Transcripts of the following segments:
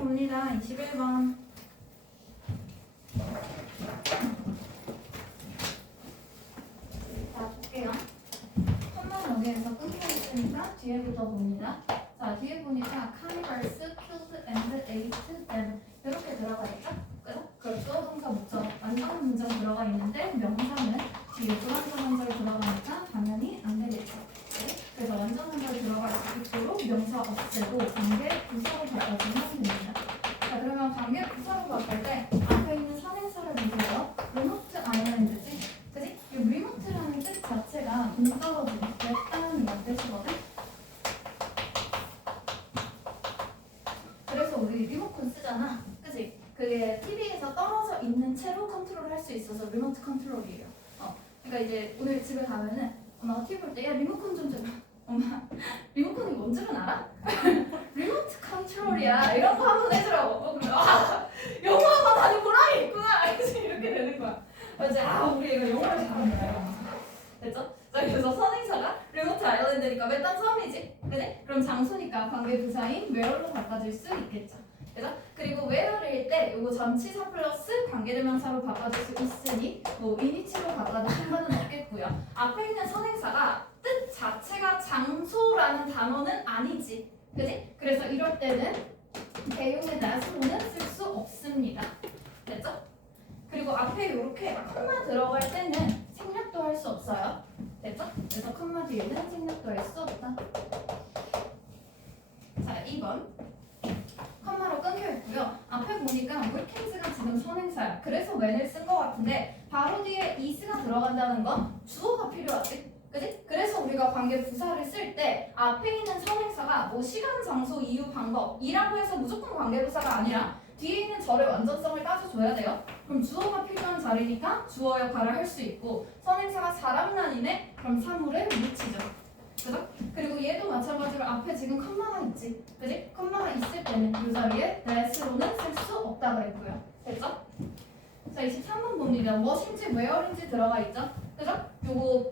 봅니다. 21번. 자, 볼게요. 컴마 여기에서 끊겨있으니까 뒤에부터 봅니다. 자, 뒤에 보니까 converse, killed, and ate them 이렇게 들어가겠죠? 그죠? 그럼 주어 동사 목적 완전 문장 들어가 있는데 명사는 뒤에 불완전한 절 들어가니까 당연히 안 되겠죠. 네? 그래서 완전한 절 들어갈 수 있도록 명사 없애고 관계 부사로 바꿔주면 됩니다. 자, 그러면 관계 부사로 바꿀 때 앞에 있는 선행사를 보세요. remote island지? 그지? 이 remote라는 뜻 자체가 동떨어지는 외딴이란 뜻이거든? 그래서 우리 리모컨 쓰잖아. 그지? 그게 TV에서 떨어져 있는 채로 컨트롤 할 수 있어서 리모트 컨트롤이에요. 그러니까 이제 오늘 집에 가면은 엄마가 TV 볼 때 야 리모컨 좀 줘봐. 엄마 리모컨이 뭔 줄은 알아? 리모트 컨트롤이야. 이런 거 한번 해주라고. 그러면 영화만 다니 보람이 있구나. 이렇게 되는 거야. 이제 우리 애가 영어를 잘한다. 됐죠? 자, 그래서 선행사가 리모트 아일랜드니까 외딴 섬이지. 그래? 그럼 장소니까 관계 부사인 where로 바꿔줄 수 있겠죠. 그래서 그리고 where일 때 요거 전치사 플러스 관계대명사로 바꿔줄 수 있으니 뭐 이니치로 바꿔도 상관은 없겠고요. 앞에 있는 선행사가 뜻 자체가 장소라는 단어는 아니지. 그지? 그래서 이럴 때는 대용의 that으로는 쓸 수 없습니다. 됐죠? 그리고 앞에 이렇게 콤마 들어갈 때는 생략도 할 수 없어요. 됐죠? 그래서 콤마 뒤에는 생략도 할 수 없다. 자, 2번. 콤마로 끊겨 있고요. 앞에 보니까 weekends가 지금 선행사야. 그래서 when을 쓴 것 같은데 바로 뒤에 is가 들어간다는 건 주어가 필요하지. 그지? 그래서 우리가 관계 부사를 쓸 때 앞에 있는 선행사가 뭐 시간, 장소, 이유, 방법이라고 해서 무조건 관계 부사가 아니라 뒤에 있는 절의 완전성을 따져줘야 돼요. 그럼 주어가 필요한 자리니까 주어 역할을 할 수 있고 선행사가 사람난이네? 그럼 사물의 위치죠. 그죠? 그리고 얘도 마찬가지로 앞에 지금 컴마가 있지. 그지? 컴마가 있을 때는 이 자리에 that으로는 쓸 수 없다 그랬고요. 됐죠? 자, 23번 봅니다. what인지 where인지 들어가 있죠? 그죠? 요거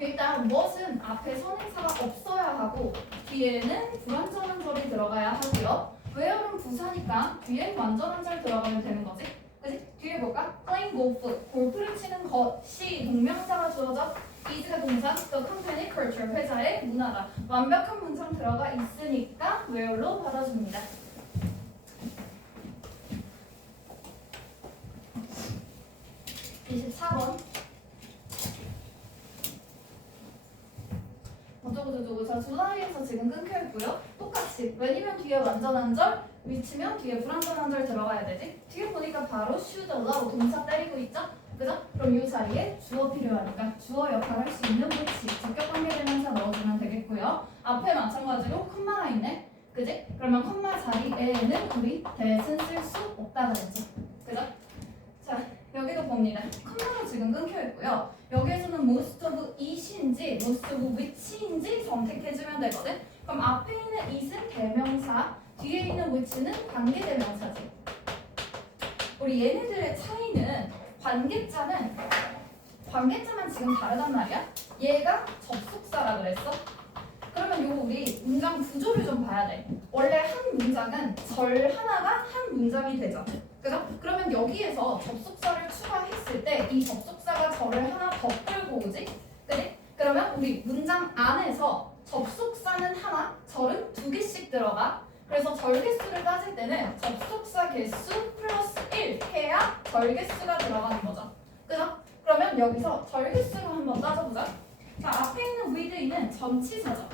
일단 what은 앞에 선행사가 없어야 하고 뒤에는 불완전한 절이 들어가야 하고요. where는 부사니까 뒤에 완전한 절 들어가면 되는 거지. 그치? 뒤에 볼까? playing golf, 골프를 치는 것이 동명사가 주어져 is가 동사, the company culture, 회사의 문화다. 완벽한 문장 들어가 있으니까 where로 받아줍니다. 24번. 어쩌고저쩌고. 자, 주라이에서 지금 끊겨 있고요. 똑같이 when이면 뒤에 완전한 절, which면 뒤에 불완전한 절 들어가야 되지. 뒤에 보니까 바로 should allow 동사 때리고 있죠? 그죠? 그럼 이 자리에 주어 필요하니까 주어 역할을 할 수 있는 which 직격 관계대명사 넣어주면 되겠고요. 앞에 마찬가지로 콤마가 있네. 그지? 그러면 콤마 자리에는 우리 that은 쓸 수 없다 그랬죠. 그죠? 자, 여기도 봅니다. 콤마가 지금 끊겨 있고요. 여기에서는 most of it인지 most of which인지 선택해주면 되거든. 그럼 앞에 있는 it은 대명사, 뒤에 있는 which는 관계대명사지. 우리 얘네들의 차이는 관계자만 지금 다르단 말이야. 얘가 접속사라 그랬어. 그러면 요거 우리 문장 구조를 좀 봐야 돼. 원래 한 문장은 절 하나가 한 문장이 되죠. 그죠? 그러면 여기에서 접속사를 추가했을 때 이 접속사가 절을 하나 더 끌고 오지? 그지? 그러면 우리 문장 안에서 접속사는 하나, 절은 두 개씩 들어가. 그래서 절 개수를 따질 때는 접속사 개수 플러스 1 해야 절 개수가 들어가는 거죠. 그죠? 그러면 여기서 절 개수를 한번 따져보자. 자, 앞에 있는 with는 전치사죠.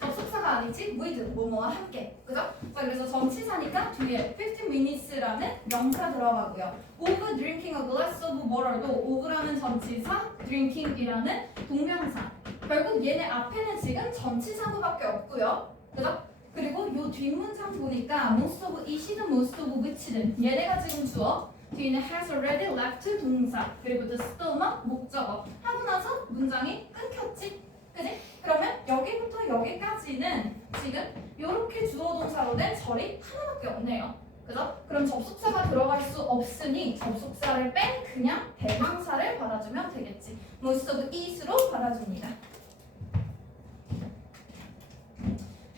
접속사가 아니지 with 뭐뭐와 함께. 그죠? 자, 그래서 전치사니까 뒤에 15 minutes라는 명사 들어가고요. of drinking a glass of water도 of라는 전치사, drinking이라는 동명사. 결국 얘네 앞에는 지금 전치사구밖에 없고요. 그죠? 그리고 요 뒷문장 보니까 most of it이든 most of which든 얘네가 지금 주어, 뒤에는 has already left 동사, 그리고 the stomach 목적어 하고 나서 문장이 끊겼지? 그지? 그러면 여기부터 여기까지는 지금 이렇게 주어 동사로 된 절이 하나밖에 없네요. 그죠? 그럼 접속사가 들어갈 수 없으니 접속사를 뺀 그냥 대명사를 받아주면 되겠지. most of it으로 받아줍니다.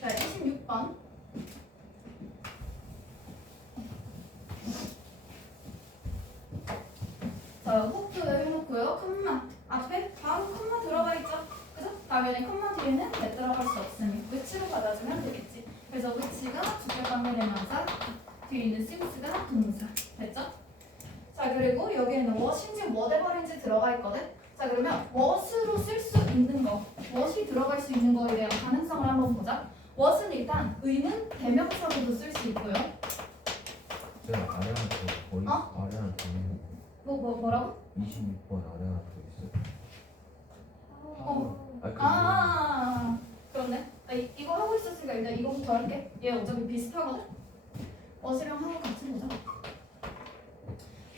자, 26번. 자, 호프 해놓고요. 컴마 앞에 바로 컴마 들어가 있죠. 그죠? 당연히 컴마 뒤에는 내 들어갈 수 없으니 which로 받아주면 되겠지. 그래서 which가 주격 관계 대명사, 뒤에 있는 since가 동사. 됐죠? 자, 그리고 여기에는 what인지 whatever인지 들어가 있거든. 자, 그러면 what으로 쓸 수 있는 거, what이 들어갈 수 있는 거에 대한 가능성을 한번 보자. what은 일단 의문 대명사로도 쓸 수 있고요. 제가 아래한테 거의 아래한테 뭐라고? 26번 아래 하나 더 있어요. 그렇네. 이거 하고 있었으니까 일단 이거부터 할게. 얘 어차피 비슷하거든. what이랑 하고 같이 보자.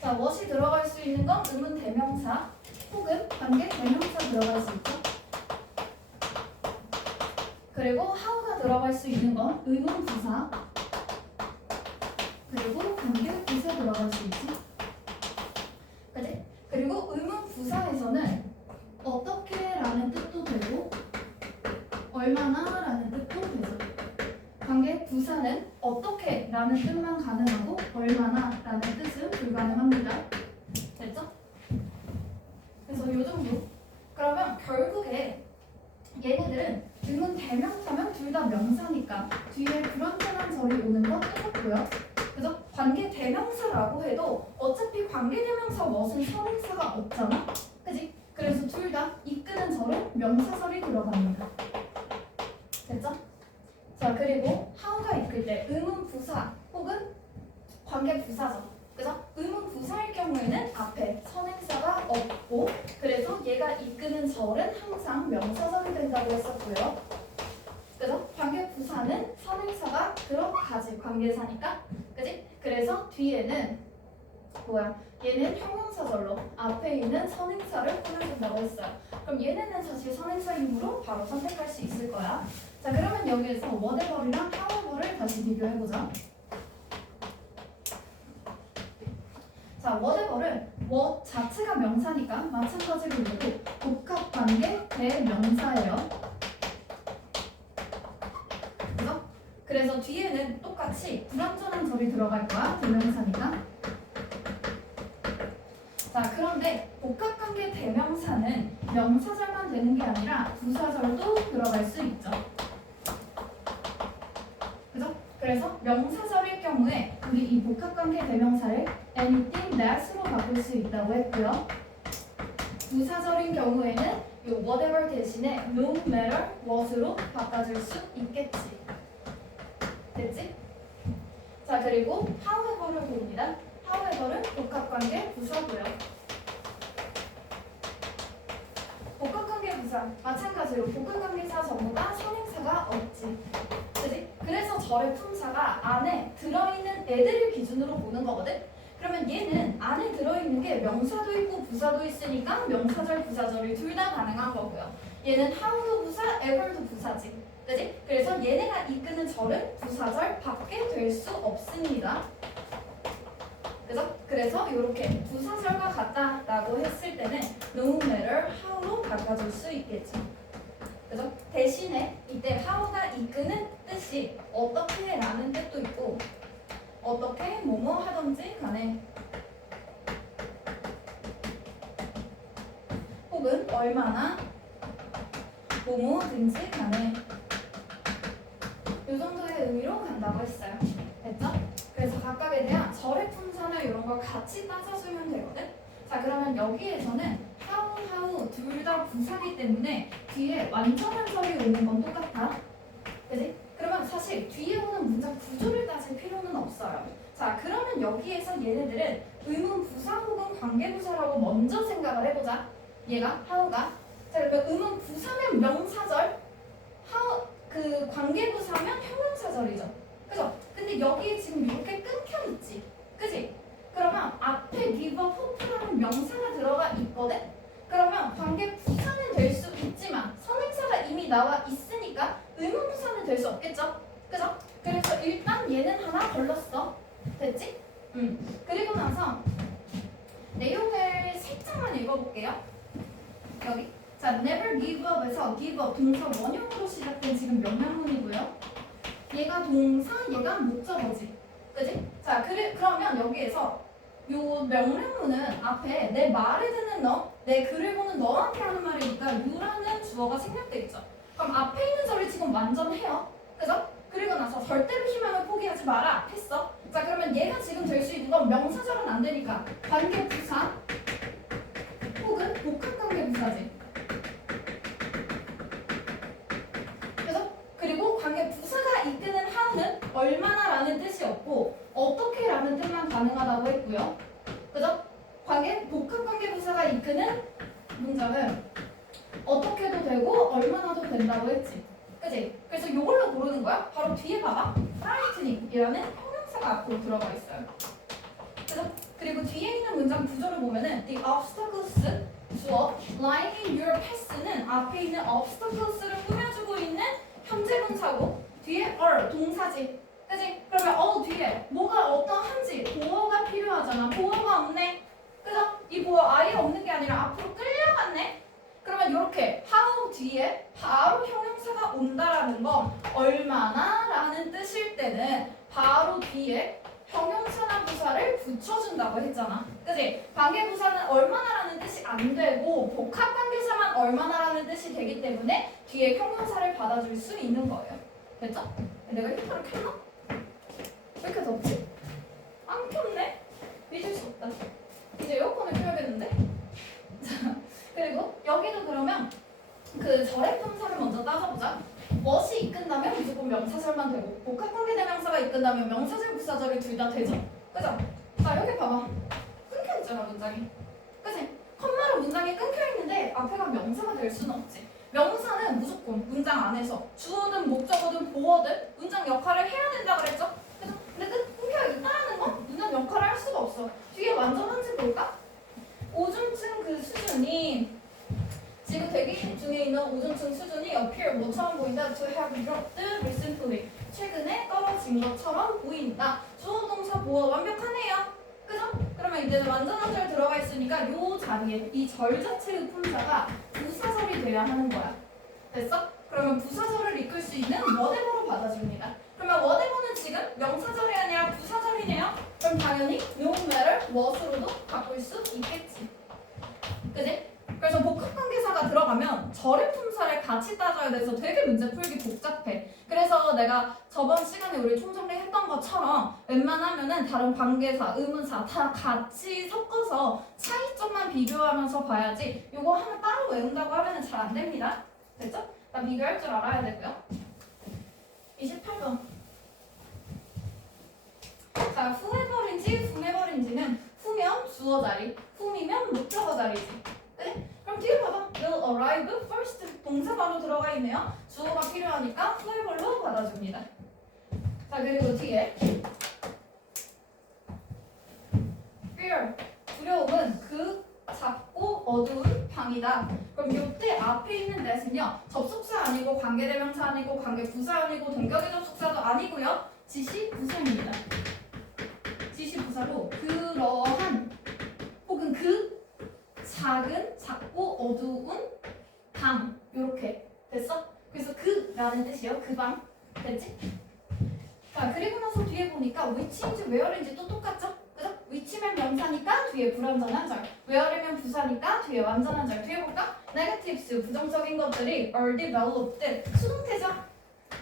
자, what이 들어갈 수 있는 건 의문 대명사 혹은 관계 대명사 들어갈 수 있죠. 그리고 how가 들어갈 수 있는 건 의문 부사 그리고 관계 부사 들어갈 수 있지. 그치? 그리고 의문 부사에서는 어떻게라는 뜻도 되고 얼마나라는 뜻도 되죠. 관계 부사는 어떻게라는 뜻만 가능하고 얼마나라는 뜻은 불가능합니다. 됐죠? 그래서 이 정도. 그러면 결국에 얘네들은 의문 대명사면 둘 다 명사니까 뒤에 불완전한 절이 오는 건 똑같고요. 그죠? 관계 대명사라고 해도 어차피 관계 대명사 무슨 선행사가 없잖아. 그지? 그래서 둘 다 이끄는 절은 명사절이 들어갑니다. 됐죠? 자, 그리고 how가 이끌 때 의문 부사 혹은 관계 부사죠. 그죠? 의문 부사일 경우에는 앞에 선행사가 없고 그래서 얘가 이끄는 절은 항상 명사절이 된다고 했었고요. 그죠? 관계 부사는 선행사가 들어가지 관계사니까. 그지? 그래서 뒤에는 얘는 형용사절로 앞에 있는 선행사를 꾸며준다고 했어요. 그럼 얘네는 사실 선행사이므로 바로 선택할 수 있을 거야. 자, 그러면 여기에서 whatever이랑 however를 다시 비교해보자. 자, whatever를 what 자체가 명사니까 마찬가지로 얘도 복합관계 대명사예요. 그죠? 그래서 뒤에는 똑같이 불완전한 절이 들어갈 거야. 대명사니까. 자, 그런데 복합관계 대명사는 명사절만 되는 게 아니라 부사절도 들어갈 수 있죠. 그죠? 그래서 명사절일 경우에 우리 이 복합관계 대명사를 anything that으로 바꿀 수 있다고 했고요. 부사절인 경우에는 이 whatever 대신에 no matter what으로 바꿔줄 수 있겠지. 됐지? 자, 그리고 however를 봅니다. however는 복합관계 부사고요. 복합관계 부사 마찬가지로 복합관계사 전부 다 선행사가 없지. 그치? 그래서 절의 품사가 안에 들어있는 애들을 기준으로 보는 거거든. 그러면 얘는 안에 들어있는 게 명사도 있고 부사도 있으니까 명사절 부사절이 둘 다 가능한 거고요. 얘는 how도 부사, ever도 부사지. 그치? 그래서 얘네가 이끄는 절은 부사절 밖에 될 수 없습니다. 그죠? 그래서 이렇게 부사절과 같다라고 했을 때는 no matter how로 바꿔줄 수 있겠죠. 그죠? 대신에 이때 how가 이끄는 뜻이 어떻게 라는 뜻도 있고 어떻게 뭐뭐 하던지 간에 혹은 얼마나 뭐뭐든지 간에 이 정도의 의미로 간다고 했어요. 됐죠? 그래서 각각에 대한 절의 품사나 이런 걸 같이 따져주면 되거든. 자, 그러면 여기에서는 how 둘 다 부사기 때문에 뒤에 완전한 절이 오는 건 똑같아. 그지? 그러면 사실 뒤에 오는 문장 구조를 따질 필요는 없어요. 자, 그러면 여기에서 얘네들은 의문 부사 혹은 관계 부사라고 먼저 생각을 해보자. 얘가 how가. 자, 그러면 의문 부사면 명사절, 그 관계 부사면 형용사절이죠. 그죠? 근데 여기에 지금 이렇게 끊겨 있지. 그지? 그러면 앞에 give up hope라는 명사가 들어가 있거든? 그러면 관계 부사는 될 수 있지만 선행사가 이미 나와 있으니까 의문 부사는 될 수 없겠죠? 그죠? 그래서 일단 얘는 하나 걸렀어. 됐지? 그리고 나서 내용을 살짝만 읽어볼게요. 여기. 자, never give up에서 give up 동사 원형으로 시작된 지금 명령문이고요. 얘가 동사, 얘가 목적어지. 그지? 자, 그러면 여기에서 요 명령문은 앞에 내 말을 듣는 너, 내 글을 보는 너한테 하는 말이니까 you라는 주어가 생략돼 있죠. 그럼 앞에 있는 절을 지금 완전 해요. 그죠? 그리고 나서 절대로 희망을 포기하지 마라 했어. 자 그러면 얘가 지금 될 수 있는 건 명사절은 안 되니까 관계 부사 혹은 복합관계 부사지. 그래서 그리고 관계 부사가 이끄는 how는 얼마나라는 뜻이 없고 어떻게라는 뜻만 가능하다고 했고요. 그죠? 복합관계 부사가 이끄는 문장은 어떻게도 되고 얼마나도 된다고 했지. 그치? 그래서 이걸로 고르는 거야. 바로 뒤에 봐봐. frightening-이라는 형용사가 앞으로 들어가 있어요. 그래서 그리고 뒤에 있는 문장 구조를 보면은 the obstacles 주어 lining your path는 앞에 있는 obstacles를 꾸며주고 있는 현재분사고 뒤에 are 동사지. 그치? 그러면 뒤에 뭐가 어떠한지 보어가 필요하잖아. 보어가 없네. 그죠? 이 보어 아예 없는 게 아니라 앞으로 끌려갔네. 그러면 이렇게 how 뒤에 바로 형용사가 온다라는 거 얼마나 라는 뜻일 때는 바로 뒤에 형용사나 부사를 붙여준다고 했잖아. 그치? 관계부사는 얼마나라는 뜻이 안 되고 복합관계사만 얼마나라는 뜻이 되기 때문에 뒤에 형용사를 받아줄 수 있는 거예요. 됐죠? 내가 히터를 켰나? 왜 이렇게 덥지? 안 켰네? 믿을 수 없다. 이제 에어컨을 켜야겠는데? 자, 그리고 여기도 그러면 그 절의 품사를 먼저 따져보자. 무엇이 이끈다면 무조건 명사절만 되고 복합관계대명사가 이끈다면 명사절, 부사절이 둘 다 되죠. 그죠? 자 여기 봐봐. 끊겨있잖아 문장이. 그치? 컴마로 문장이 끊겨있는데 앞에가 명사가 될 수는 없지. 명사는 무조건 문장 안에서 주어든 목적어든 보어든 문장 역할을 해야 된다 그랬죠? 그죠? 근데 끊겨있다라는 건 문장 역할을 할 수가 없어. 뒤에 완전한지 볼까? 오중층 그 수준이 지금 대기 중에 있는 오중층 수준이 appear 뭐처럼 보인다? To have dropped recently. 최근에 떨어진 것처럼 보인다. 주어 동사 보어 완벽하네요. 그죠? 그러면 이제는 완전한 절 들어가 있으니까 요 자리에 이 절 자체의 품사가 부사절이 돼야 하는 거야. 됐어? 그러면 부사절을 이끌 수 있는 whatever로 받아줍니다. 그러면 whatever는 지금 명사절이 아니라 부사절이네요. 그럼 당연히 no matter what으로도 바꿀 수 있겠지. 그지? 그래서 복합관계사가 들어가면 절의 품사를 같이 따져야 돼서 되게 문제 풀기 복잡해. 그래서 내가 저번 시간에 우리 총정리했던 것처럼 웬만하면은 다른 관계사, 의문사 다 같이 섞어서 차이점만 비교하면서 봐야지 요거 하나 따로 외운다고 하면은 잘 안 됩니다. 됐죠? 나 비교할 줄 알아야 되고요. 28번. 자, whoever인지 whomever인지는 who면 주어 자리, whom이면 목적어 자리지. 네? 그럼 뒤에 봐봐. will arrive first 동사 바로 들어가 있네요. 주어가 필요하니까 whoever로 받아줍니다. 자 그리고 뒤에 fear 두려움은 그 작고 어두운 방이다. 그럼 이때 앞에 있는 that은요 접속사 아니고 관계대명사 아니고 관계부사 아니고 동격의 접속사도 아니고요 지시부사입니다. 지시부사로 그러한 혹은 그 작고 어두운 방 요렇게 됐어? 그래서 그라는 뜻이에요. 그 방 됐지? 자 그리고 나서 뒤에 보니까 which인지 where인지 또 똑같죠? 그죠? which면 명사니까 뒤에 불완전한 절 where면 부사니까 뒤에 완전한 절 뒤에 볼까? negatives 부정적인 것들이 are developed 수동태죠?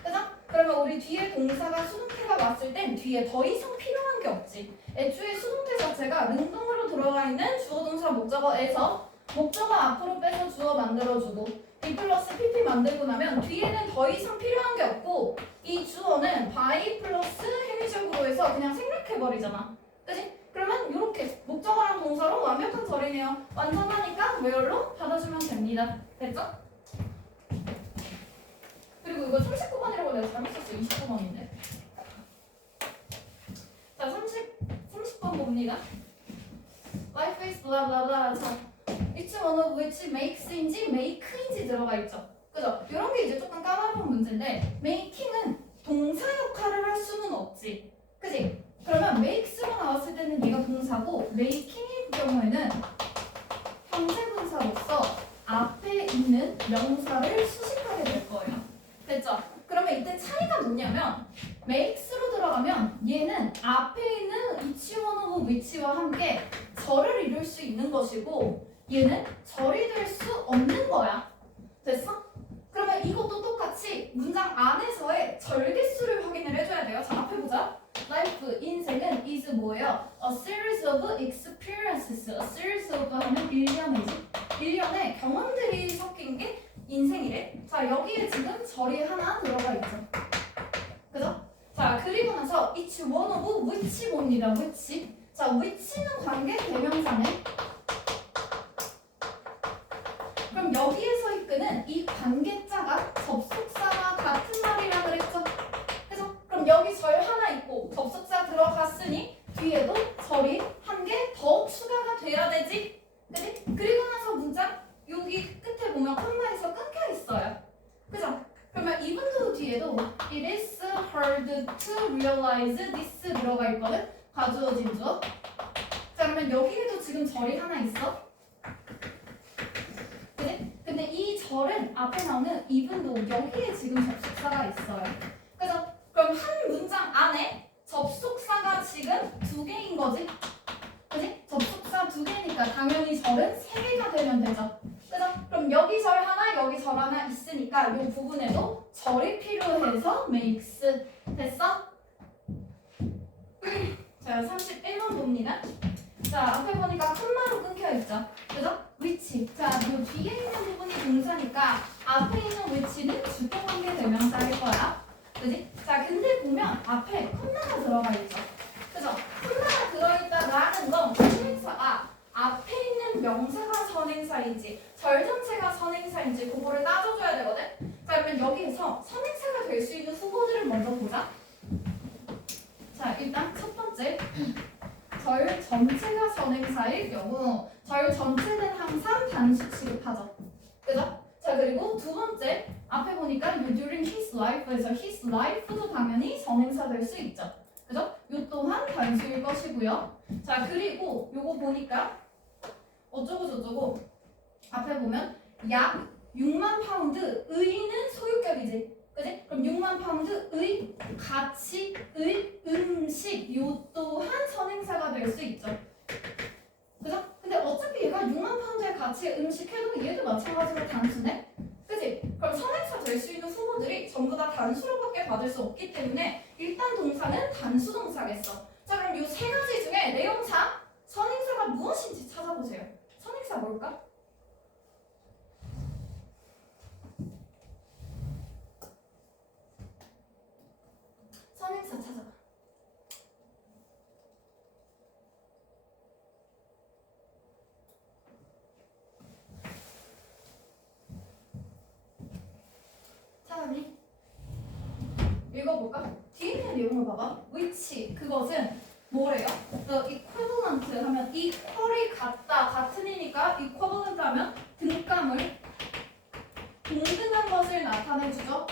그죠? 그러면 우리 뒤에 동사가 수동태가 왔을 땐 뒤에 더 이상 필요한 게 없지. 애초에 수동태 자체가 능동으로 들어가 있는 주어 동사 목적어에서 목적어 앞으로 빼서 주어 만들어주고 B 플러스 PP 만들고 나면 뒤에는 더 이상 필요한 게 없고 이 주어는 by 플러스 행위적으로 해서 그냥 생략해버리잖아. 그치? 그러면 이렇게 목적어랑 동사로 완벽한 절이네요. 완전하니까 where로 받아주면 됩니다. 됐죠? 그리고 이거 39번이라고 내가 잘못 썼어. 29번인데. 자, 30번 봅니다. Life is blah blah blah. 자, it's one of which makes인지 make인지 들어가 있죠. 그죠? 이런 게 이제 조금 까다로운 문제인데 making은 동사 역할을 할 수는 없지. 그지? 그러면 makes로 나왔을 때는 얘가 동사고 making의 경우에는 현재분사로서 앞에 있는 명사를 수식하게 될 거예요. 됐죠? 그러면 이때 차이가 뭐냐면 makes로 들어가면 얘는 앞에 있는 each one of which와 함께 절을 이룰 수 있는 것이고 얘는 절이 될 수 없는 거야. 됐어? 그러면 이것도 똑같이 문장 안에서의 절 개수를 확인을 해줘야 돼요. 자, 앞에 보자. Life, 인생은 is 뭐예요? A series of experiences. A series of 하면 1년이지. 1년의 경험들이 섞인 게 인생이래. 자, 여기에 지금 절이 하나 들어가 있죠. 그죠? 자, 그리고 나서 each one of which 봅니다. which. 자, which는 관계 대명사네. 그럼 여기에서 이끄는 이 관계자가 접속사와 같은 말이라 그랬죠? 그래서 그럼 여기 절 하나 있고 접속사 들어갔으니 뒤에도 절이 한 개 더 추가가 돼야 되지? 그지? 그리고 나서 문장 여기 끝에 보면 콤마에서 끊겨 있어요. 그죠? 그러면 이분도 뒤에도 it is hard to realize this 들어가 있거든? 가주어진 주어. 자, 그러면 여기에도 지금 절이 하나 있어. 그지? 근데 이 절은 앞에 나오는 이분도 여기에 지금 접속사가 있어요. 그죠? 그럼 한 문장 안에 접속사가 지금 두 개인 거지? 그지? 접속사 두 개니까 당연히 절은 세 개가 되면 되죠. 그죠? 그럼 여기 절 하나, 여기 절 하나 있으니까 이 부분에도 절이 필요해서 makes. 됐어? 자, 31번 봅니다. 자, 앞에 보니까 콤마로 끊겨 있죠. 그죠? which. 자, 이 뒤에 있는 부분이 동사니까 앞에 있는 which는 주격관계 대명사일 거야. 그지? 자, 근데 보면 앞에 콤마가 들어가 있죠. 그죠? 콤마가 들어있다라는 건 선행사가 앞에 있는 명사가 선행사인지 절 전체가 선행사인지 그거를 따져줘야 되거든. 자, 그러면 여기에서 선행사가 될 수 있는 후보들을 먼저 보자. 자, 일단 첫 번째 절 전체가 선행사일 경우 절 전체는 항상 단수 취급하죠. 그죠? 자, 그리고 두 번째 앞에 보니까 during his life에서 his life도 당연히 선행사 될 수 있죠. 그죠? 요 또한 단수일 것이고요. 자, 그리고 요거 보니까 어쩌고 저쩌고 앞에 보면 약 6만 파운드 의는 소유격이지. 그지? 그럼 6만 파운드 의 가치 의 음식 요 또한 선행사가 될 수 있죠. 그죠? 근데 어차피 얘가 6만 파운드의 가치의 음식 해도 얘도 마찬가지로 단수네. 그지? 그럼 선행사 될 수 있는 후보들이 전부 다 단수로밖에 받을 수 없기 때문에 일단 동사는 단수 동사겠어. 자, 그럼 이 세 가지 중에 내용사 선행사가 무엇인지 찾아보세요. 선행사 뭘까? 선행사 찾아봐. 찾았니? 읽어볼까? 뒤에 있는 내용을 봐봐. which 그것은 뭐래요? The equivalent 하면 equal이 같다, 같은이니까 equivalent 하면 등감을 동등한 것을 나타내주죠.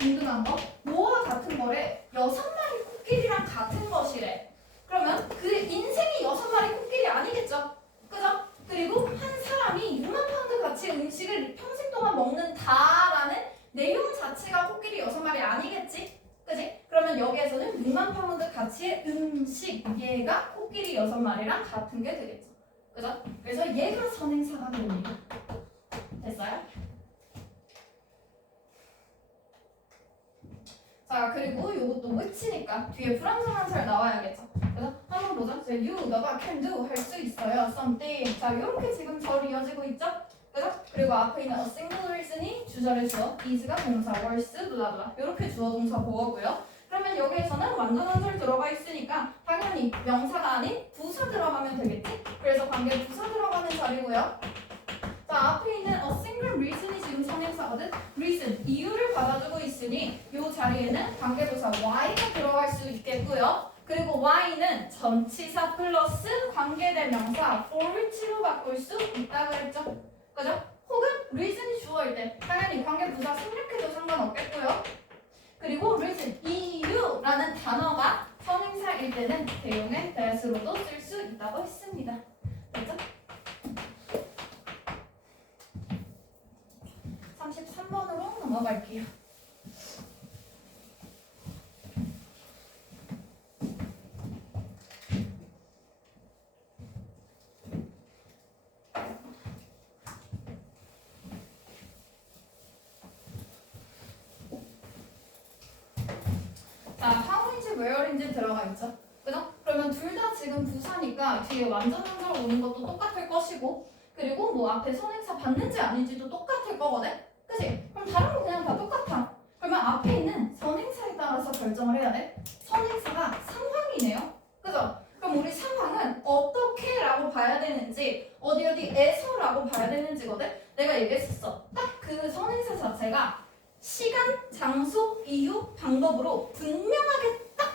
동등한 것. 뭐와 같은 거래? 6마리 코끼리랑 같은 것이래. 그러면 그의 인생이 6마리 코끼리 아니겠죠? 그죠? 그리고 한 사람이 6만 파운드 가치의 음식을 평생 동안 먹는다라는 내용 자체가 코끼리 6마리 아니겠지? 그지? 그러면 여기에서는 6만 파운드 가치의 음식 얘가 코끼리 6마리랑 같은 게 되겠죠. 그죠? 그래서 얘가 선행사가 됩니다. 됐어요? 자, 그리고 요것도 which니까 뒤에 불완전한살 나와야겠죠. 그래서 한번 보자. you, 너가 can do 할 수 있어요. something. 자, 요렇게 지금 절 이어지고 있죠? 그죠? 그리고 앞에 있는 a single reason이 주절의 주어, is가 동사, was, 블라블라. 요렇게 주어 동사 보어고요. 그러면 여기에서는 완전한절 들어가 있으니까 당연히 명사가 아닌 부사 들어가면 되겠지? 그래서 관계 부사 들어가는 자리고요. 자, 앞에 있는 a single reason이 지금 선행사거든. reason, 이유를 받아주고 있으니 이 자리에는 관계부사 y가 들어갈 수 있겠고요. 그리고 y는 전치사 플러스 관계대명사 for which로 바꿀 수 있다 그랬죠. 그죠? 혹은 reason이 주어일 때 당연히 관계부사 생략해도 상관없겠고요. 그리고 reason, 이유라는 단어가 선행사일 때는 대용의 that으로도 쓸 수 있다고 했습니다. 됐죠? 33번으로 넘어갈게요. where인지 들어가 있죠. 그죠? 그러면 둘 다 지금 부사니까 뒤에 완전 연결 오는 것도 똑같을 것이고 그리고 뭐 앞에 선행사 받는지 아닌지도 똑같을 거거든? 그치? 그럼 다른 거 그냥 다 똑같아. 그러면 앞에 있는 선행사에 따라서 결정을 해야 돼. 선행사가 상황이네요. 그죠? 그럼 우리 상황은 어떻게 라고 봐야 되는지 어디에서라고 봐야 되는지거든? 내가 얘기했었어. 딱 그 선행사 자체가 시간, 장소, 이유, 방법으로 분명하게 딱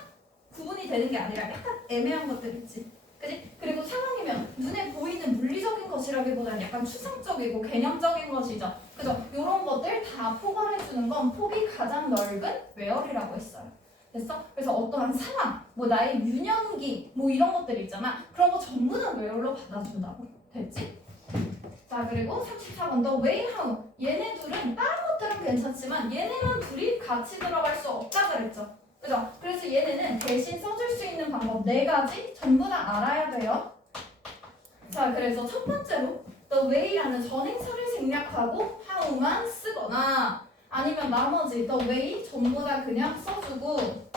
구분이 되는 게 아니라 약간 애매한 것들 있지. 그지? 그리고 상황이면 눈에 보이는 물리적인 것이라기보다는 약간 추상적이고 개념적인 것이죠. 그죠? 이런 것들 다 포괄해주는 건 폭이 가장 넓은 where이라고 했어요. 됐어? 그래서 어떠한 상황, 뭐 나의 유년기, 뭐 이런 것들 있잖아. 그런 거 전부 다 where로 받아준다고. 됐지? 자, 그리고 34번 더 way how. 얘네 둘은 다른 것들은 괜찮지만 얘네만 둘이 같이 들어갈 수 없다 그랬죠. 그죠? 그래서 얘네는 대신 써줄 수 있는 방법 4가지 전부 다 알아야 돼요. 자, 그래서 첫 번째로 the way라는 전행사를 생략하고 how만 쓰거나 아니면 나머지 the way 전부 다 그냥 써주고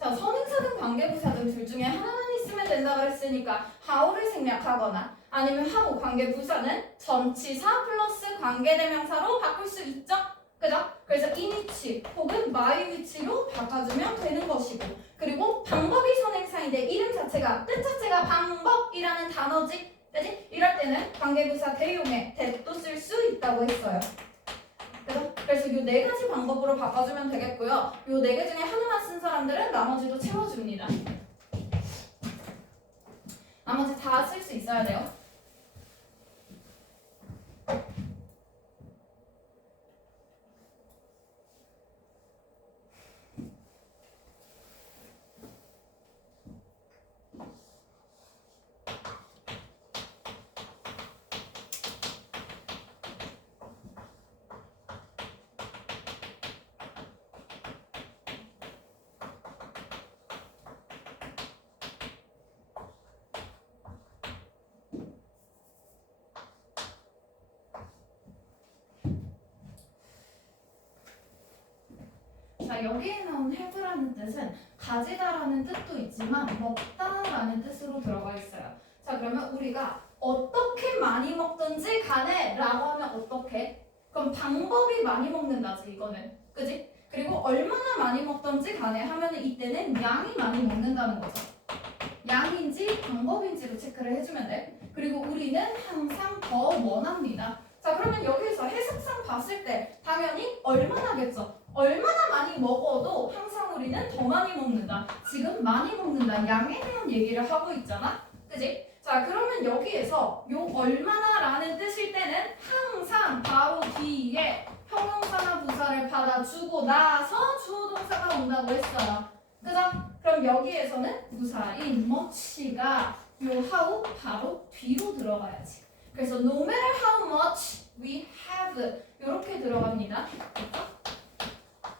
자, 선행사든 관계부사든 둘 중에 하나만 있으면 된다고 했으니까 how를 생략하거나 아니면 how 관계부사는 전치사 플러스 관계대명사로 바꿀 수 있죠? 그죠? 그래서 in which 혹은 my which로 바꿔주면 되는 것이고 그리고 방법이 선행사인데 이름 자체가 뜻 자체가 방법이라는 단어지 그지? 이럴 때는 관계부사 대용에 that도 쓸 수 있다고 했어요. 그래서 이 4가지 방법으로 바꿔주면 되겠고요. 이 4개 중에 하나만 쓴 사람들은 나머지도 채워줍니다. 나머지 다 쓸 수 있어야 돼요. 자, 여기에 나온 have라는 뜻은 가지다라는 뜻도 있지만 먹다라는 뜻으로 들어가 있어요. 자, 그러면 우리가 어떻게 많이 먹든지 간에 라고 하면 어떻게? 그럼 방법이 많이 먹는다지 이거는. 그지? 그리고 얼마나 많이 먹든지 간에 하면은 이때는 양이 많이 먹는다는 거죠. 양인지 방법인지로 체크를 해주면 돼. 그리고 우리는 항상 더 원합니다. 자, 그러면 여기서 해석상 봤을 때 당연히 얼마나겠죠? 얼마나 많이 먹어도 항상 우리는 더 많이 먹는다. 지금 많이 먹는다. 양에 대한 얘기를 하고 있잖아. 그지? 자, 그러면 여기에서 요 얼마나라는 뜻일 때는 항상 바로 뒤에 형용사나 부사를 받아주고 나서 주어 동사가 온다고 했어요. 그죠? 그럼 여기에서는 부사인 much가 요 how 바로 뒤로 들어가야지. 그래서 no matter how much we have 이렇게 들어갑니다.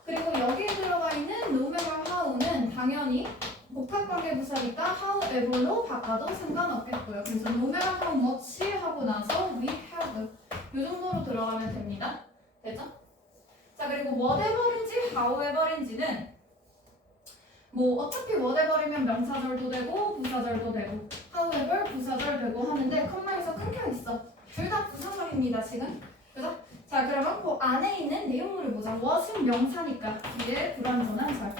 그리고 여기에 들어가 있는 no matter how는 당연히 복합관계부사니까 however로 바꿔도 상관없겠고요. 그래서 no matter how much 하고 나서 we have 이 정도로 들어가면 됩니다. 됐죠? 자, 그리고 whatever인지 however인지는 뭐 어차피 whatever이면 명사절도 되고 부사절도 되고 however 부사절 되고 하는데 컴마에서 끊겨 있어. 둘 다 부사절입니다 지금. 그죠? 자, 그러면 그 안에 있는 내용물을 보자. what은 명사니까 뒤에 불완전한 절,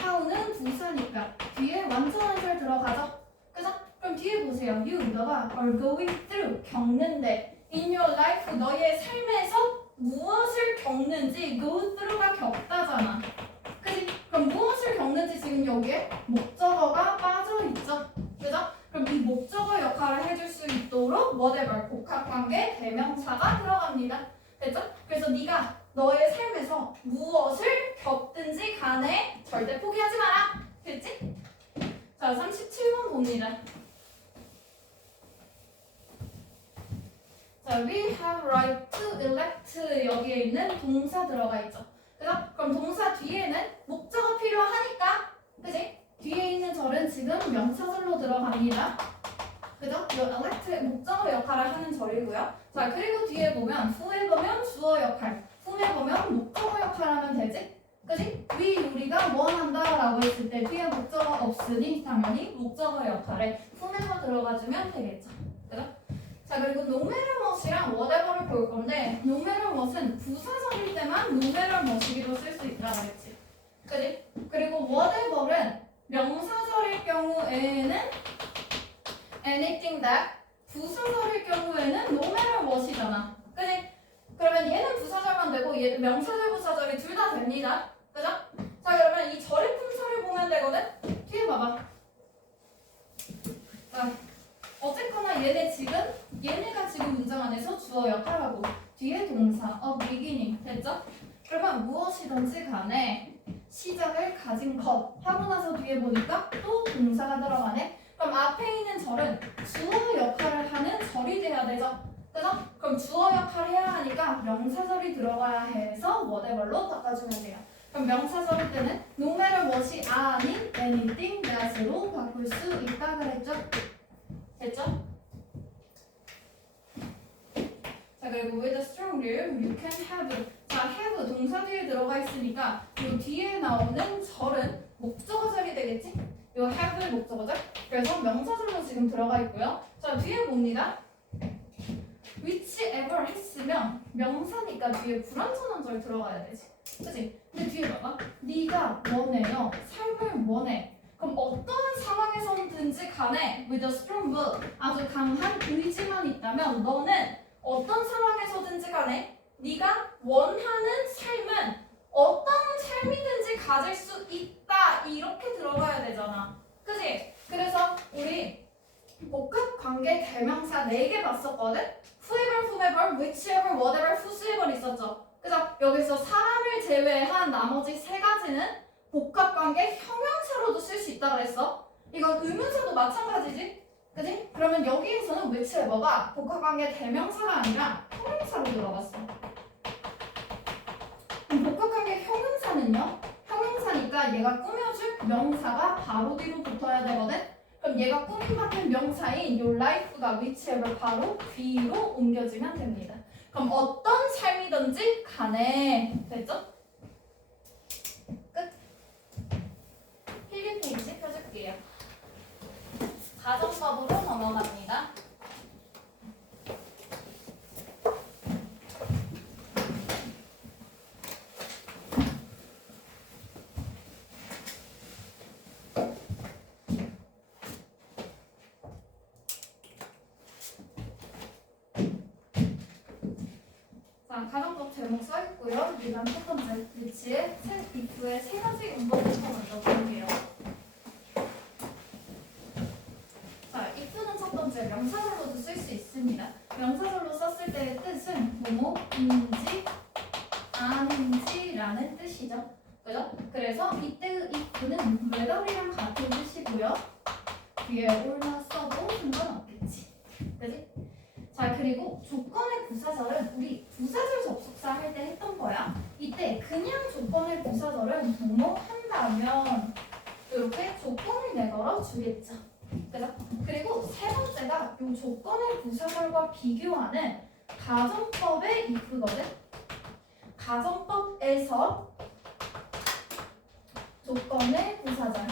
how는 부사니까 뒤에 완전한 절 들어가죠. 그죠? 그럼 뒤에 보세요. you 너가 are going through 겪는데 in your life 너의 삶에서 무엇을 겪는지 go through가 겪다잖아. 그치? 그럼 무엇을 겪는지 지금 여기에 목적어가 빠져있죠. 그죠? 그럼 이 목적어 역할을 해줄 수 있도록 whatever 복합관계 대명사가 들어갑니다. 됐죠? 그래서 네가 너의 삶에서 무엇을 겪든지 간에 절대 포기하지 마라. 됐지? 자, 37번 봅니다. 자, we have right to elect 여기에 있는 동사 들어가 있죠. 그죠? 그럼 동사 뒤에는 목적어 필요하니까, 그지? 뒤에 있는 절은 지금 명사절로 들어갑니다. 그죠? 이 elect의 목적어 역할을 하는 절이고요. 자, 그리고 뒤에 보면 후에 보면 주어 역할, 후에 보면 목적어 역할 하면 되지? 그지? 라고 했을 때 뒤에 목적어 없으니 당연히 목적어 역할에 whomever 들어가주면 되겠죠. 그죠? 자, 그리고 no matter what이랑 whatever를 볼 건데 no matter what은 부사절일 때만 no matter what이기도 쓸 수 있다 그랬지. 그지? 그리고 whatever은 명사절일 경우에는 anything that, 부사절일 경우에는 no matter what이잖아. 그지? 그러면 얘는 부사절만 되고 얘는 명사절 부사절이 둘 다 됩니다. 그죠? 자, 그러면 이 절의 품사를 보면 되거든? 뒤에 봐봐. 자, 어쨌거나 얘네가 지금 문장 안에서 주어 역할하고 뒤에 동사 beginning 됐죠? 그러면 무엇이든지 간에 시작을 가진 것 하고 나서 뒤에 보니까 또 동사가 들어가네. 그럼 앞에 있는 절은 주어 역할을 하는 절이 돼야 되죠. 그죠? 그럼 주어 역할을 해야 하니까 명사절이 들어가야 해서 whatever로 바꿔주면 돼요. 그럼 명사절일 때는 no matter what이 아닌 anything that으로 바꿀 수 있다 그랬죠? 됐죠? 자, 그리고 with a strong rear you can have. 자, have 동사 뒤에 들어가 있으니까 이 뒤에 나오는 절은 목적어절이 되겠지? 이 have의 목적어절. 그래서 명사절로 지금 들어가 있고요. 자, 뒤에 봅니다. whichever 했으면 명사니까 뒤에 불완전한 절 들어가야 되지. 그치? 근데 뒤에 봐봐. 네가 원해요. 삶을 원해. 그럼 어떤 상황에서든지 간에 with a strong will, 아주 강한 의지만 있다면 너는 어떤 상황에서든지 간에 네가 원하는 삶은 어떤 삶이든지 가질 수 있다. 이렇게 들어가야 되잖아. 그치? 그래서 우리 복합관계 대명사 4개 봤었거든? whoever, whomever, whichever, whatever, whosoever 있었죠. 그래서 여기서 사람을 제외한 나머지 3가지는 복합관계 형용사로도 쓸 수 있다 그랬어. 이건 의문사도 마찬가지지. 그지? 그러면 여기에서는 whichever가 복합관계 대명사가 아니라 형용사로 들어갔어. 그럼 복합관계 형용사는요? 형용사니까 얘가 꾸며줄 명사가 바로 뒤로 붙어야 되거든? 그럼 얘가 꾸밈받은 명사인 your life가 whichever 바로 뒤로 옮겨지면 됩니다. 그럼 어떤 삶이든지 간에 됐죠? 끝. 필기 페이지 펴줄게요. 가정법으로 넘어갑니다. 자, 가정법 제목 써있고요. 일단 첫 번째, 위치에 if의 3가지 문법부터 먼저 볼게요. 자, if는 첫 번째 명사절로도 쓸 수 있습니다. 명사절로 썼을 때의 뜻은 뭐뭐인지 아닌지라는 뜻이죠. 그죠? 그래서 이때의 if는 whether이랑 같은 뜻이고요. 뒤에 올라 써도 상관없겠지. 그지? 자, 그리고 조건의 부사절은 우리 부사절 접속사 할 때 했던 거야. 이때 그냥 조건의 부사절은 뭐뭐 한다면 이렇게 조건을 내걸어 주겠죠. 그죠? 그리고 세 번째가 이 조건의 부사절과 비교하는 가정법의 if거든. 가정법에서 조건의 부사절.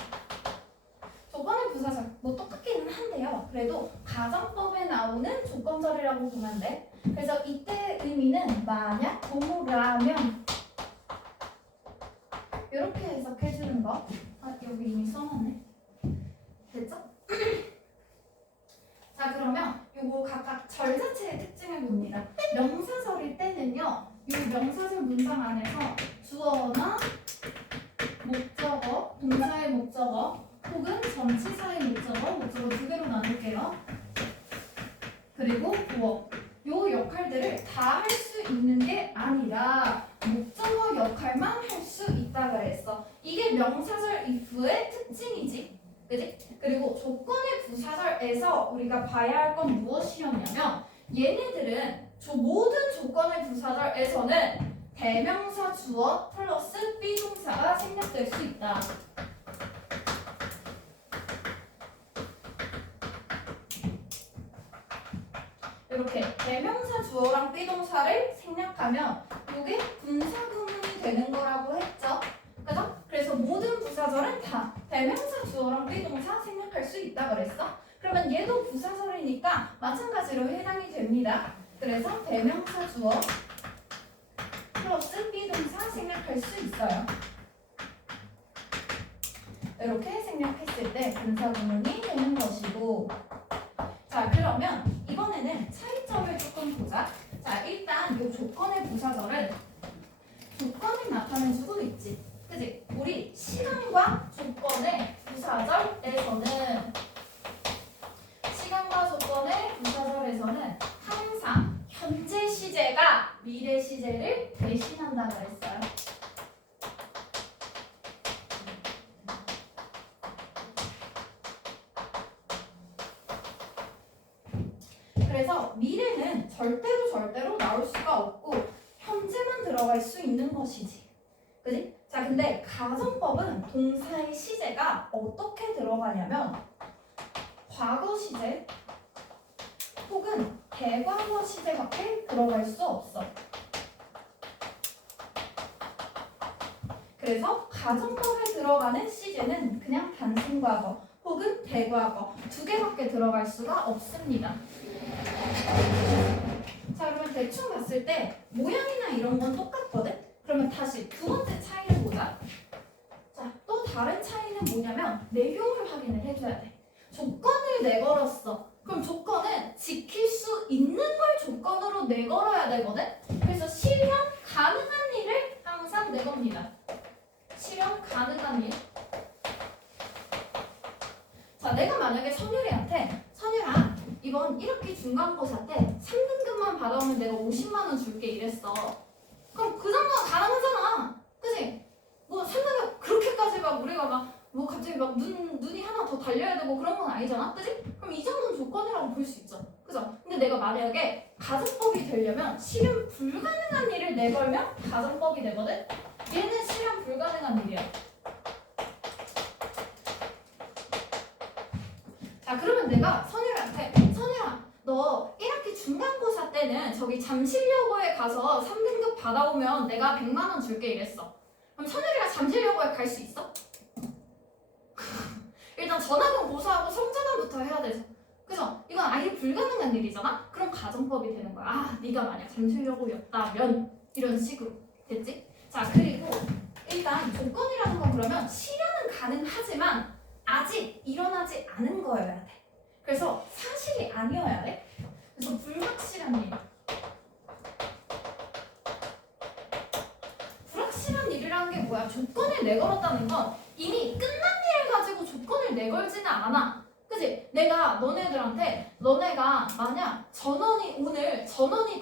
조건의 부사절 뭐 똑같기는 한데요. 그래도 가정법에 나오는 조건절이라고 보면 돼. 그래서 이때 의미는 만약 뭐뭐라면 이렇게 해석해주는 거. 아, 여기 이미 써놨네. 됐죠? 자, 그러면 요거 각각 절 자체의 특징을 봅니다. 명사절일 때는요, 요 명사절 문장 안에서 주어나 목적어, 동사의 목적어 혹은 전치사의 목적어 2개로 나눌게요. 그리고 보어. 요 역할들을 다 할 수 있는 게 아니라 목적어 역할만 할 수 있다 그랬어. 이게 명사절 if의 특징이지. 그지? 그리고 조건의 부사절에서 우리가 봐야 할 건 무엇이었냐면 얘네들은 모든 조건의 부사절에서는 대명사 주어 플러스 비동사가 생략될 수 있다. 이렇게 대명사 주어랑 비동사를 생략하면 이게 분사 구문이 되는 거라고 했죠. 그죠? 그래서 모든 부사절은 다 대명사 주어랑 비동사 생략할 수 있다 그랬어? 그러면 얘도 부사절이니까 마찬가지로 해당이 됩니다. 그래서 대명사 주어 플러스 비동사 생략할 수 있어요. 이렇게 생략했을 때 분사구문이 되는 것이고, 자 그러면 이번에는 차이점을 조금 보자. 자 일단 이 조건의 부사절은 조건을 나타내주고 있지, 그지? 우리 시간과 조건의 부사절에서는 항상 현재 시제가 미래 시제를 대신한다 그랬어요. 그래서 미래는 절대로 나올 수가 없고 현재만 들어갈 수 있는 것이지, 그지? 자 근데 가정법은 동사의 시제가 어떻게 들어가냐면 과거 시제 혹은 대과거 시제밖에 들어갈 수 없어. 그래서 가정법에 들어가는 시제는 그냥 단순과거 혹은 대과거 두 개밖에 들어갈 수가 없습니다. 자 그러면 대충 봤을 때 모양이나 이런 건 똑같거든? 그러면 다시 두 번째 차이를 보자. 자 또 다른 차이는 뭐냐면 내용을 확인을 해줘야 돼. 조건을 내걸었어. 그럼 조건은 지킬 수 있는 걸 조건으로 내걸어야 되거든? 그래서 실현 가능한 일을 항상 내겁니다. 실현 가능한 일. 자, 내가 만약에 선율이한테 선율아, 이번 1학기 중간고사 때 3등급만 받아오면 내가 50만 원 줄게 이랬어. 그럼 그 정도는 가능하잖아. 그치? 뭐 3등급 그렇게까지 막 우리가 막 뭐 갑자기 막 눈이 하나 더 달려야 되고 그런 건 아니잖아, 그지? 그럼 이 정도는 조건이라고 볼 수 있죠, 그죠? 근데 내가 만약에 가정법이 되려면 실현 불가능한 일을 내걸면 가정법이 되거든? 얘는 실현 불가능한 일이야. 자 그러면 내가 선율한테 선율아 너 1학기 중간고사 때는 저기 잠실여고에 가서 3등급 받아오면 내가 100만 원 줄게 이랬어. 그럼 선율이가 잠실여고에 갈 수 있어? 일단 전학은 고사하고 성전환부터 해야 되죠. 그죠? 이건 아예 불가능한 일이잖아? 그럼 가정법이 되는 거야. 아, 네가 만약 잠실여고였다면 이런 식으로. 됐지? 자, 그리고 일단 조건이라는 건 그러면 실현은 가능하지만 아직 일어나지 않은 거여야 돼. 그래서 사실이 아니어야 돼. 그래서 불확실한 일. 불확실한 일이라는 게 뭐야? 조건을 내걸었다는 건 이미 끝난 일을 가지고 조건을 내걸지는 않아. 그치? 내가 너네들한테 너네가 만약 전원이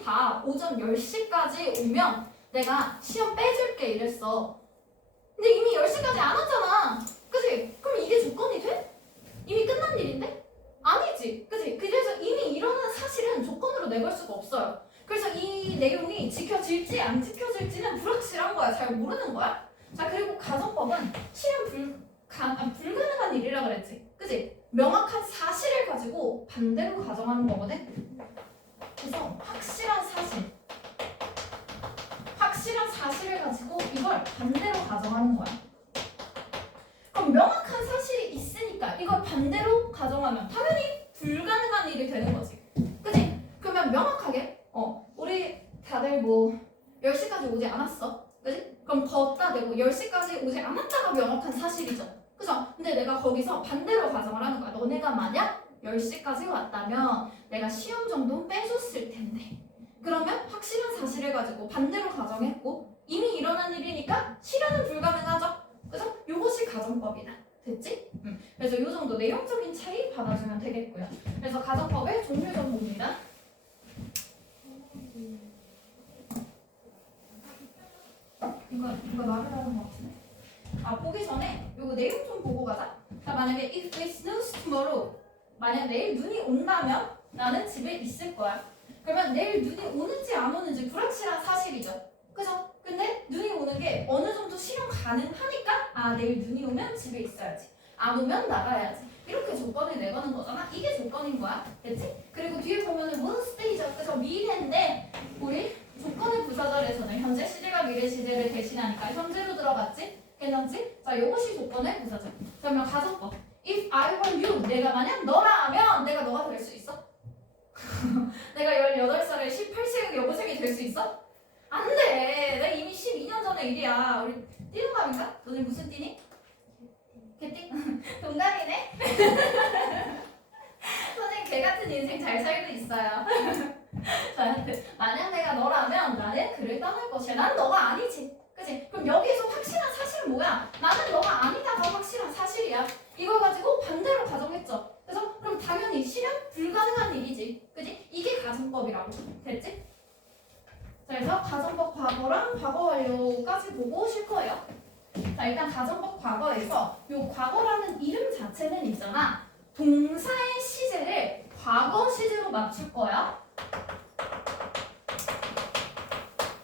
다 오전 10시까지 오면 내가 시험 빼줄게 이랬어. 근데 이미 10시까지 안 왔잖아. 그치? 그럼 이게 조건이 돼? 이미 끝난 일인데? 아니지. 그치? 그래서 이미 일어난 사실은 조건으로 내걸 수가 없어요. 그래서 이 내용이 지켜질지 안 지켜질지는 불확실한 거야. 잘 모르는 거야. 자 그리고 가정법은 실현 불가능한 일이라 그랬지. 그치? 명확한 사실을 가지고 반대로 가정하는 거거든. 그래서 확실한 사실을 가지고 이걸 반대로 가정하는 거야. 그럼 명확한 사실이 있으니까 이걸 반대로 가정하면 당연히 불가능한 일이 되는 거지. 그치? 그러면 명확하게 우리 다들 뭐 10시까지 오지 않았어. 그치? 그럼 걷다 대고 10시까지 오지 않았다가 명확한 사실이죠. 그죠? 근데 내가 거기서 반대로 가정을 하는 거야. 너네가 만약 10시까지 왔다면 내가 시험 정도 빼줬을 텐데. 그러면 확실한 사실을 가지고 반대로 가정했고 이미 일어난 일이니까 실현은 불가능하죠. 그죠? 요것이 가정법이다. 됐지? 그래서 요 정도 내용적인 차이 받아주면 되겠고요. 그래서 가정법의 종류 좀 봅니다. 이거 말하는 것 같은데. 보기 전에 요거 내용 좀 보고 가자. 자, 만약에 if it snows tomorrow, 만약 내일 눈이 온다면 나는 집에 있을 거야. 그러면 내일 눈이 오는지 안 오는지 불확실한 사실이죠. 그죠? 근데 눈이 오는 게 어느 정도 실현 가능하니까 내일 눈이 오면 집에 있어야지. 안 오면 나가야지. 이렇게 조건을 내거는 거잖아. 이게 조건인 거야. 됐지? 그리고 뒤에 보면은 was day죠. 그래서 미래인데 우리 조건의 부사절에서는 현재 시제가 미래 시제를 대신하니까 현재로 들어갔지? 괜찮지? 자, 이것이 조건의 부사절. 자, 그러면 가정법. If I were you, 내가 만약 너라면 내가 너가 될 수 있어? 내가 18살에 18세 여고생이 될 수 있어? 안 돼. 나 이미 12년 전에 일이야. 우리 띠동갑인가? 너네 무슨 띠니? 개띠? 동갑이네? 선생님 개 같은 인생 잘 살고 있어요. 저한테 만약 내가 너라면 나는 그를 떠날 것이야. 난 너가 아니지. 그치? 그럼 여기에서 확실한 사실은 뭐야? 나는 너가 아니다가 확실한 사실이야. 이걸 가지고 반대로 가정했죠. 그래서 그럼 당연히 실현 불가능한 일이지. 그치? 이게 가정법이라고. 됐지? 자, 그래서 가정법 과거랑 과거 완료까지 보고 오실 거예요. 자, 일단 가정법 과거에서 요 과거라는 이름 자체는 있잖아. 동사의 시제를 과거 시제로 맞출 거야.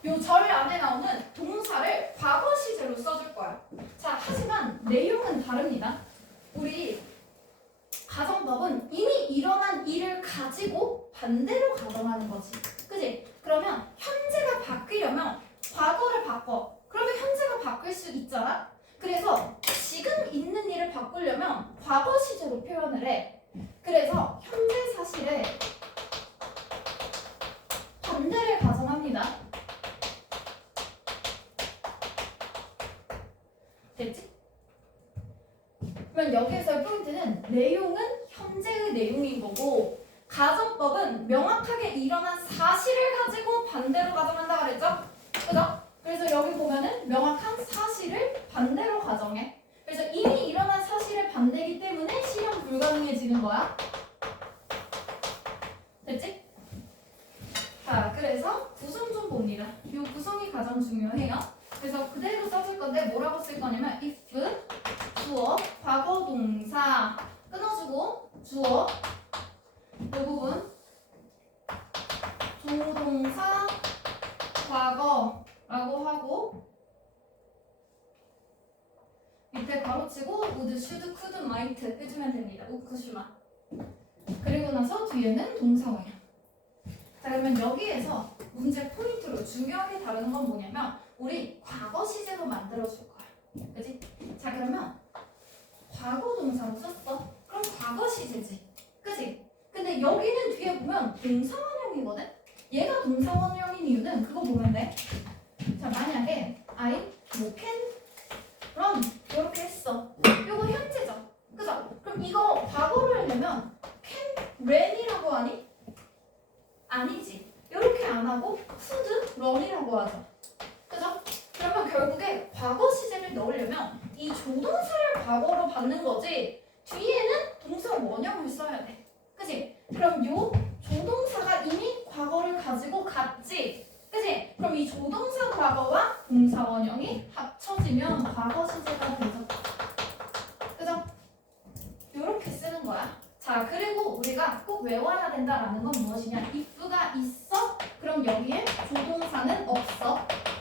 요 절 안에 나오는 동사를 과거 시제로 써줄 거야. 자, 하지만 내용은 다릅니다. 우리 가정법은 이미 일어난 일을 가지고 반대로 가정하는 거지. 그지? 그러면 현재가 바뀌려면 과거를 바꿔. 그러면 현재가 바뀔 수 있잖아? 그래서 지금 있는 일을 바꾸려면 과거 시제로 표현을 해. 그래서 현재 사실에 반대를 가정합니다. 됐지? 그러면 여기에서의 포인트는 내용은 현재의 내용인 거고 가정법은 명확하게 일어난 사실을 가지고 반대로 가정한다 그랬죠? 그죠? 그래서 여기 보면은 명확한 사실을 반대로 가정해. 그래서 이미 일어난 사실을 반대이기 때문에 실현 불가능해지는 거야. 됐지? 자, 그래서 구성 좀 봅니다. 이 구성이 가장 중요해요. 그래서 그대로 써줄 건데 뭐라고 쓸 거냐면 if 주어 과거 동사 끊어주고 주어 이 부분 조동사 과거라고 하고 밑에 가로치고 would, should, could, might 해주면 됩니다. 우크슈마. 그리고 나서 뒤에는 동사원형. 자, 그러면 여기에서 문제 포인트로 중요하게 다루는 건 뭐냐면 우리 과거 시제로 만들어줄 거야. 그치? 자, 그러면 과거 동사로 썼어. 그럼 과거 시제지. 그치? 근데 여기는 뒤에 보면 동사원형이거든? 얘가 동사원형인 이유는 그거 보면 돼. 자, 만약에 I 뭐 can run 이렇게 했어. 요거 현재죠. 그죠? 그럼 이거 과거로 하려면 can run이라고 하니? 아니지. 이렇게 안 하고 could run이라고 하죠. 그죠? 그러면 결국에 과거 시제를 넣으려면 이 조동사를 과거로 받는 거지 뒤에는 동사 원형을 써야 돼. 그치? 그럼 요 조동사가 이미 과거를 가지고 갔지. 그치? 그럼 이 조동사 과거와 동사 원형이 합쳐지면 과거 시제가 되죠. 그죠? 요렇게 쓰는 거야. 자, 그리고 우리가 꼭 외워야 된다라는 건 무엇이냐? if가 있어? 그럼 여기에 조동사는 없어.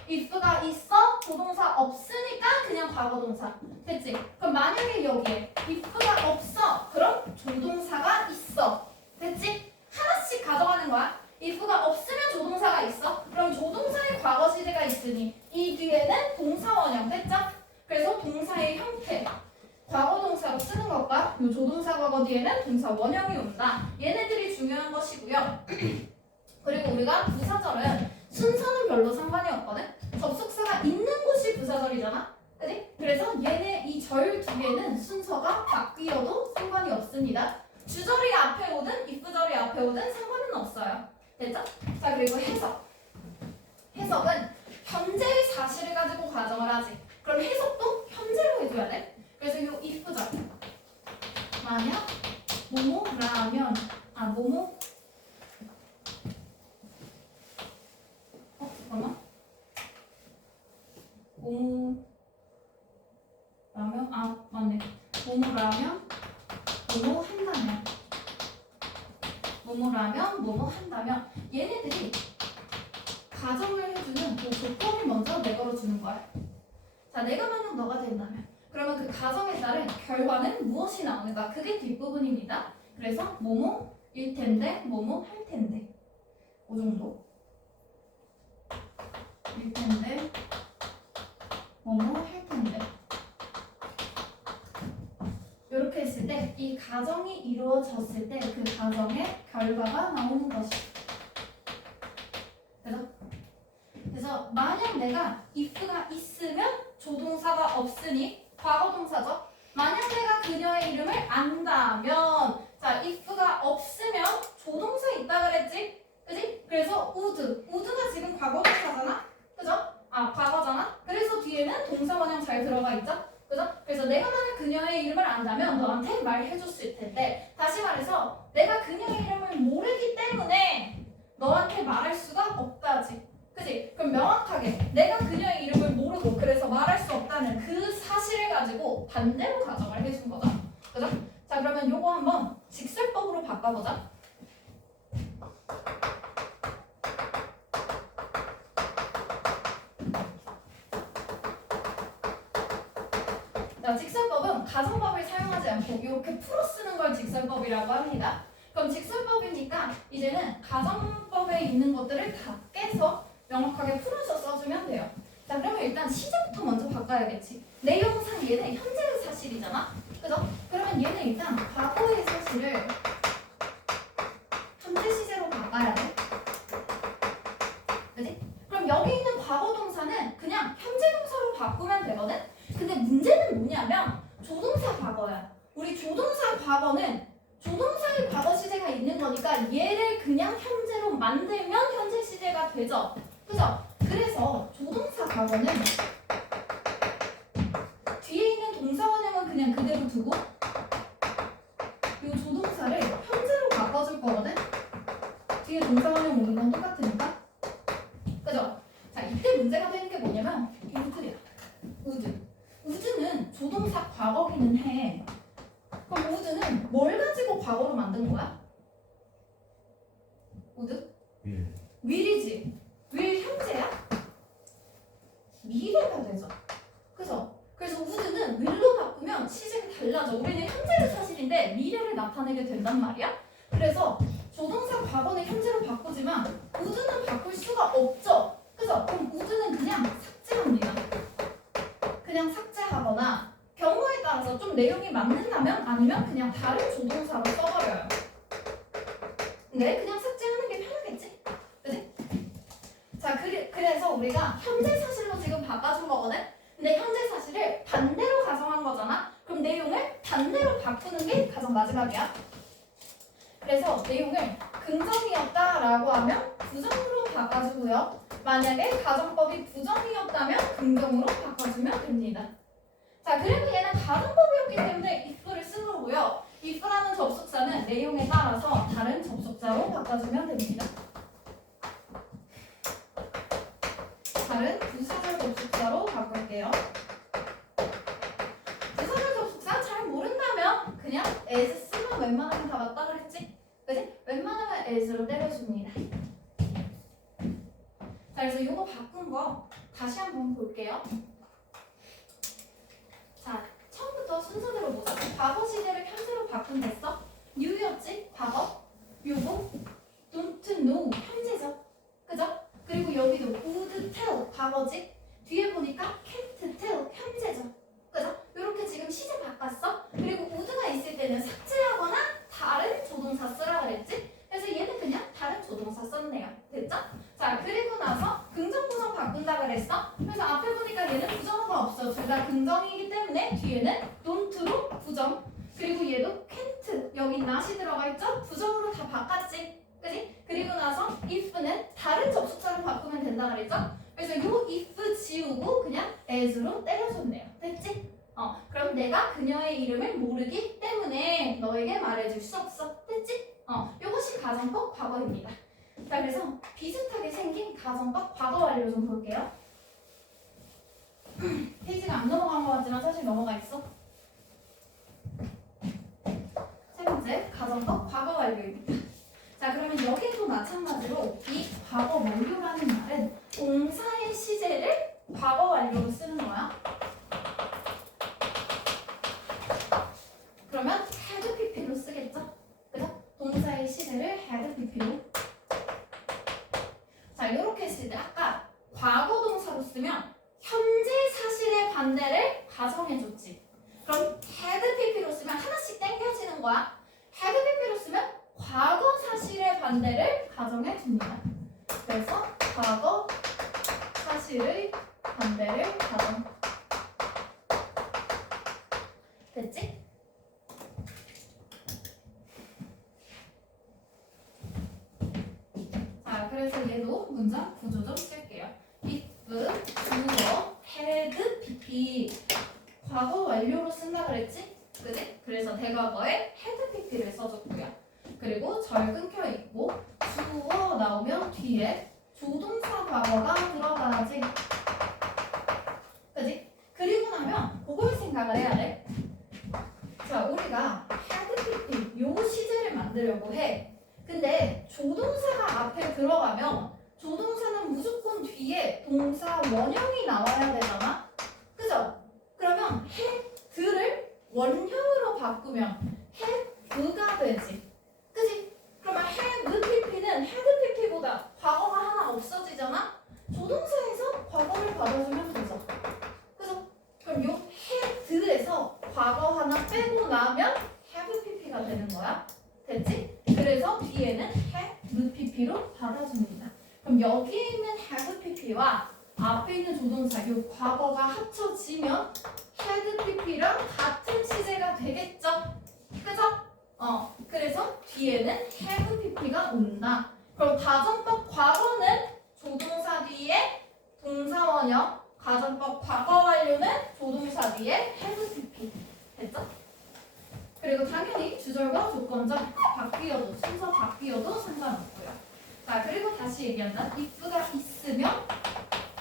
if가 있어? 조동사 없으니까 그냥 과거 동사. 됐지? 그럼 만약에 여기에 if가 없어? 그럼 조동사가 있어. 됐지? 하나씩 가져가는 거야. if가 없으면 조동사가 있어? 그럼 조동사의 과거 시제가 있으니 이 뒤에는 동사 원형. 됐죠? 그래서 동사의 형태. 과거 동사로 쓰는 것과 이 조동사 과거 뒤에는 동사 원형이 온다. 얘네들이 중요한 것이고요. 그리고 우리가 부사절은 순서는 별로 상관이 없거든. 접속사가 있는 곳이 부사절이잖아. 그치? 그래서 얘네 이 절 뒤에는 순서가 바뀌어도 상관이 없습니다. 주절이 앞에 오든 if 절이 앞에 오든 상관은 없어요. 됐죠? 자, 그리고 해석. 해석은 현재의 사실을 가지고 가정을 하지. 그럼 해석도 현재로 해줘야 돼. 그래서 이 if 절 만약 뭐뭐라면 뭐뭐 잠깐만 뭐뭐라면 맞네 뭐뭐라면 뭐뭐 한다면 뭐뭐라면 뭐뭐 한다면 얘네들이 가정을 해주는 그 조건을 먼저 내걸어 주는 거야. 자, 내가 만약 너가 된다면 그러면 그 가정에 따른 결과는 무엇이 나오는가? 그게 뒷부분입니다. 그래서 뭐뭐일 텐데 뭐뭐 할 텐데 그 정도 일 텐데 뭐뭐 할 텐데 이 가정이 이루어졌을 때 그 가정의 결과가 나오는 것이. 그래서 만약 내가 if가 있으면 조동사가 없으니 과거 동사죠. 만약 내가 그녀의 이름을 안다면 자 if가 없으면 조동사 있다 그랬지? 그지? 그래서 would가 지금 과거 동사잖아? 그죠? 아 과거잖아? 그래서 뒤에는 동사 원형 잘 들어가 있죠? 그죠? 그래서 내가 만약 그녀의 이름을 안다면 너한테 말해줬을 텐데 다시 말해서 내가 그녀의 이름을 모르기 때문에 너한테 말할 수가 없다지. 그치? 그럼 명확하게 내가 그녀의 이름을 모르고 그래서 말할 수 없다는 그 사실을 가지고 반대로 가정을 해준 거죠. 그죠? 자 그러면 요거 한번 직설법으로 바꿔보자. 자, 직설법은 가정법을 사용하지 않고 이렇게 풀어 쓰는 걸 직설법이라고 합니다. 그럼 직설법이니까 이제는 가정법에 있는 것들을 다 깨서 명확하게 풀어서 써주면 돼요. 자 그러면 일단 시제부터 먼저 바꿔야겠지. 내용상 얘는 현재의 사실이잖아. 그죠? 그러면 얘는 일단 과거의 사실을 현재 시제로 바꿔야 돼. 그지? 그럼 여기 있는 과거 동사는 그냥 현재 동사로 바꾸면 되거든? 근데 문제는 뭐냐면 조동사 과거야. 우리 조동사 과거는 조동사의 과거 시제가 있는 거니까 얘를 그냥 현재로 만들면 현재 시제가 되죠. 그죠? 그래서 조동사 과거는 뒤에 있는 동사 원형은 그냥 그대로 두고 이 조동사를 현재로 바꿔줄 거거든? 뒤에 동사 원형 오는 건 똑같으니까. 그죠? 자, 이때 문제가 되는 게 뭐냐면 우드야. 우드는 조동사 과거기는 해. 그럼 우드는 뭘 가지고 과거로 만든 거야? 우드? will이지. will 현재야? 미래가 되죠. 그죠? 그래서 would는 will로 바꾸면 시제가 달라져. 우리는 현재의 사실인데 미래를 나타내게 된단 말이야. 그래서 조동사 과거는 현재로 바꾸지만 would는 바꿀 수가 없죠. 그죠? 그럼 would는 그냥 삭제합니다. 그냥 삭제하거나 경우에 따라서 좀 내용이 맞는다면 아니면 그냥 다른 조동사로 써버려요. 근데 그냥 삭제하는 게 편하겠지? 그지? 자, 그래서 우리가 현재 사실로 지금 바꿔준 거거든? 근데 현재 사실을 반대로 가정한 거잖아? 그럼 내용을 반대로 바꾸는 게 가장 마지막이야. 그래서 내용을 긍정이었다라고 하면 부정으로 바꿔주고요. 만약에 가정법이 부정이었다면 긍정으로 바꿔주면 됩니다. 자, 그리고 얘는 가정법이었기 때문에 if를 쓴 거고요. if라는 접속사는 내용에 따라서 다른 접속사로 바꿔주면 됩니다. 다른 부사절 접속사로 바꿀게요. 부사절 접속사 잘 모른다면 그냥 as 쓰면 웬만하면 다 맞다 그랬지? 그지? 웬만하면 as로 때려줍니다. 자, 그래서 이거 바꾼 거 다시 한번 볼게요. 자, 처음부터 순서대로 보자. 과거 시제를 현재로 바꾼댔어? new였지? 과거? 요거? don't know 현재죠? 그죠? 그리고 여기도 would tell 과거지? 뒤에 보니까 can't tell 현재죠? 그죠? 이렇게 지금 시제 바꿨어? 그리고 would가 있을 때는 삭제하거나 다른 조동사 쓰라 그랬지? 그래서 얘는 그냥 다른 조동사 썼네요. 됐죠? 자, 그리고 나서 긍정 부정 바꾼다 그랬어? 그래서 앞에 보니까 얘는 부정어가 없어. 둘 다 긍정이기 때문에 뒤에는 don't로 부정. 그리고 얘도 can't 여기 not이 들어가 있죠? 부정으로 다 바꿨지? 그지? 그리고 나서 if는 다른 접속사로 바꾸면 된다 그랬죠? 그래서 요 if 지우고 그냥 as로 때려줬네요. 됐지? 그럼 내가 그녀의 이름을 모르기 때문에 너에게 말해줄 수 없어. 됐지? 요것이 가정법 과거입니다. 자, 그래서 비슷하게 생긴 가정법 과거 완료 좀 볼게요. 페이지가 안 넘어간 것 같지만 사실 넘어가 있어. 세 번째, 가정법 과거 완료입니다. 자, 그러면 여기도 마찬가지로 이 과거 완료라는 말은 동사의 시제를 과거 완료로 쓰는 거야. 그러면 had pp로 쓰겠죠? 그죠? 동사의 시제를 had pp로. 자, 이렇게 했을 때 아까 과거 동사로 쓰면 현재 사실의 반대를 가정해줬지. 그럼 had pp로 쓰면 하나씩 땡겨지는 거야. had pp로 쓰면 과거 사실의 반대를 가정해 줍니다. 그래서 과거 사실의 반대를 가정. 됐지? 자, 그래서 얘도 문장 구조 좀 쓸게요. if 주어 had pp 과거 완료로 쓴다 그랬지? 그지? 그래서 대과거에 had pp를 써줬고요. 그리고 절 끊겨 있고 주어 나오면 뒤에 조동사 과거가 들어가야지. 그지? 그리고 나면 그걸 생각을 해야 돼. 자, 우리가 had pp 요 시제를 만들려고 해. 근데 조동사가 앞에 들어가면 조동사는 무조건 뒤에 동사 원형이 나와야 되잖아. 그죠? 그러면 had를 원형으로 바꾸면 had가 되지. 그지? 그러면 had pp는 had pp보다 과거가 하나 없어지잖아. 조동사에서 과거를 받아주면 되죠. 그죠? 그럼 요 had에서 과거 하나 빼고 나면 have pp가 되는 거야. 됐지? 그래서 뒤에는 have pp로 받아줍니다. 그럼 여기에 있는 have pp와 앞에 있는 조동사 요 과거가 합쳐지면 had pp랑 같은 시제가 되겠죠? 그죠? 그래서 뒤에는 have pp가 온다. 그럼 가정법 과거는 조동사 뒤에 동사 원형, 가정법 과거 완료는 조동사 뒤에 have pp. 됐죠? 그리고 당연히 주절과 조건절 바뀌어도 순서 바뀌어도 상관없고요. 자, 그리고 다시 얘기한다. if가 있으면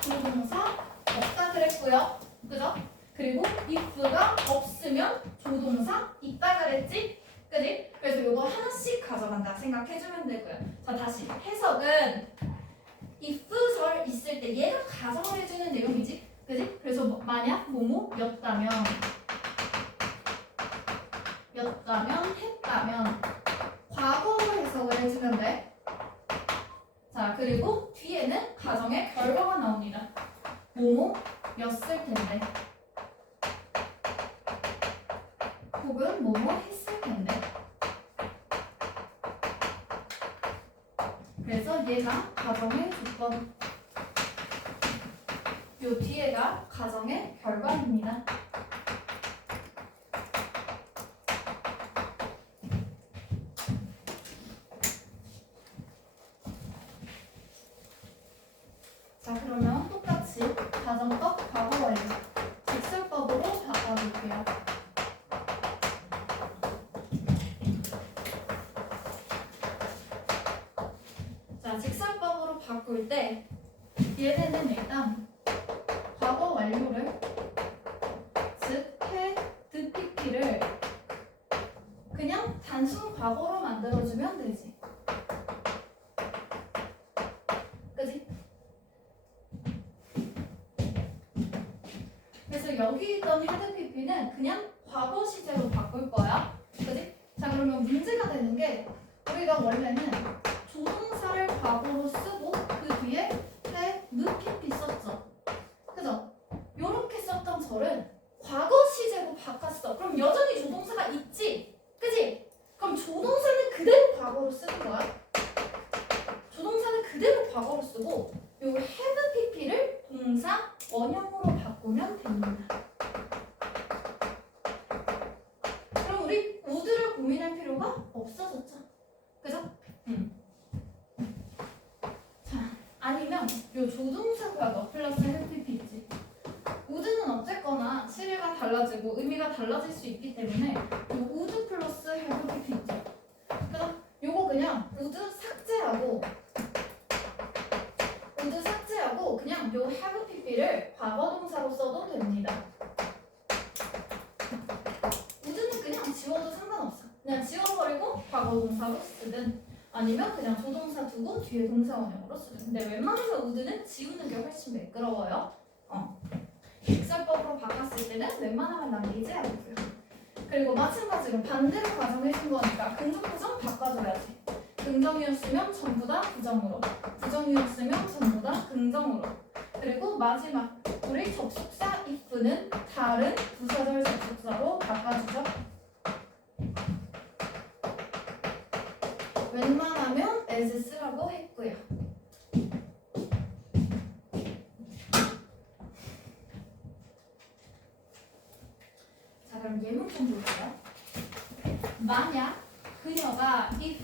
조동사 없다 그랬고요. 그죠? 그리고 if가 없으면 조동사 있다 그랬지? 그지? 그래서 요거 하나씩 가져간다 생각해주면 되고요. 자, 다시 해석은 if절 있을 때 얘가 가정을 해주는 내용이지? 그지? 그래서 만약 뭐뭐였다면 했다면 과거로 해석을 해주면 돼. 자, 그리고 뒤에는 가정의 결과가 나옵니다. 뭐뭐였을 텐데 혹은 뭐뭐 했을 텐데. 그래서 얘가 가정의 조건, 요 뒤에가 가정의 결과입니다. 자, 그러면 똑같이 가정법 과거 완료 직설법으로 바꿔볼게요. 자, 직설법으로 바꿀 때 얘네는 일단 과거 완료를 즉 had pp를 그냥 단순 과거로 만들어주면 되지. 그지? 그래서 여기 있던 had pp는 그냥 과거 시제로 바꿀 거야. 그지? 자, 그러면 문제가 되는 게 우리가 원래는 조동사를 과거로 쓰고 그 뒤에 had pp 썼죠. 그죠? 요렇게 썼던 절은 과거 시제로 바꿨어. 그럼 여전히 조동사가 있지? 그지? 그럼 조동사는 그대로 과거로 쓰는 거야. 조동사는 그대로 과거로 쓰고 요 have pp를 동사 원형으로 바꾸면 됩니다. 그럼 우리 would를 고민할 필요가 없어졌죠. 그죠? 자, 아니면 요 조동사 과거 플러스 have pp 있지. would는 어쨌거나 시제가 달라지고 의미가 달라질 수 있기 때문에 요 would 플러스 have pp 있죠. 그죠? 요거 그냥 would 삭제하고 그냥 요 have pp를 과거 동사로 써도 됩니다. would는 그냥 지워도 상관없어. 그냥 지워버리고 과거 동사로 쓰든 아니면 그냥 조동사 두고 뒤에 동사 원형으로 쓰든. 근데 웬만하면 would는 지우는 게 훨씬 매끄러워요. 직설법으로 바꿨을 때는 웬만하면 남기지 않고요. 그리고 마찬가지로 반대로 가정해준 거니까 긍정 부정 바꿔줘야지. 긍정이었으면 전부 다 부정으로, 부정이었으면 전부 다 긍정으로. 그리고 마지막 우리 접속사 if는 다른 부사절 접속사로 바꿔주죠. 그럼 예문 좀 볼게요. 만약 그녀가 if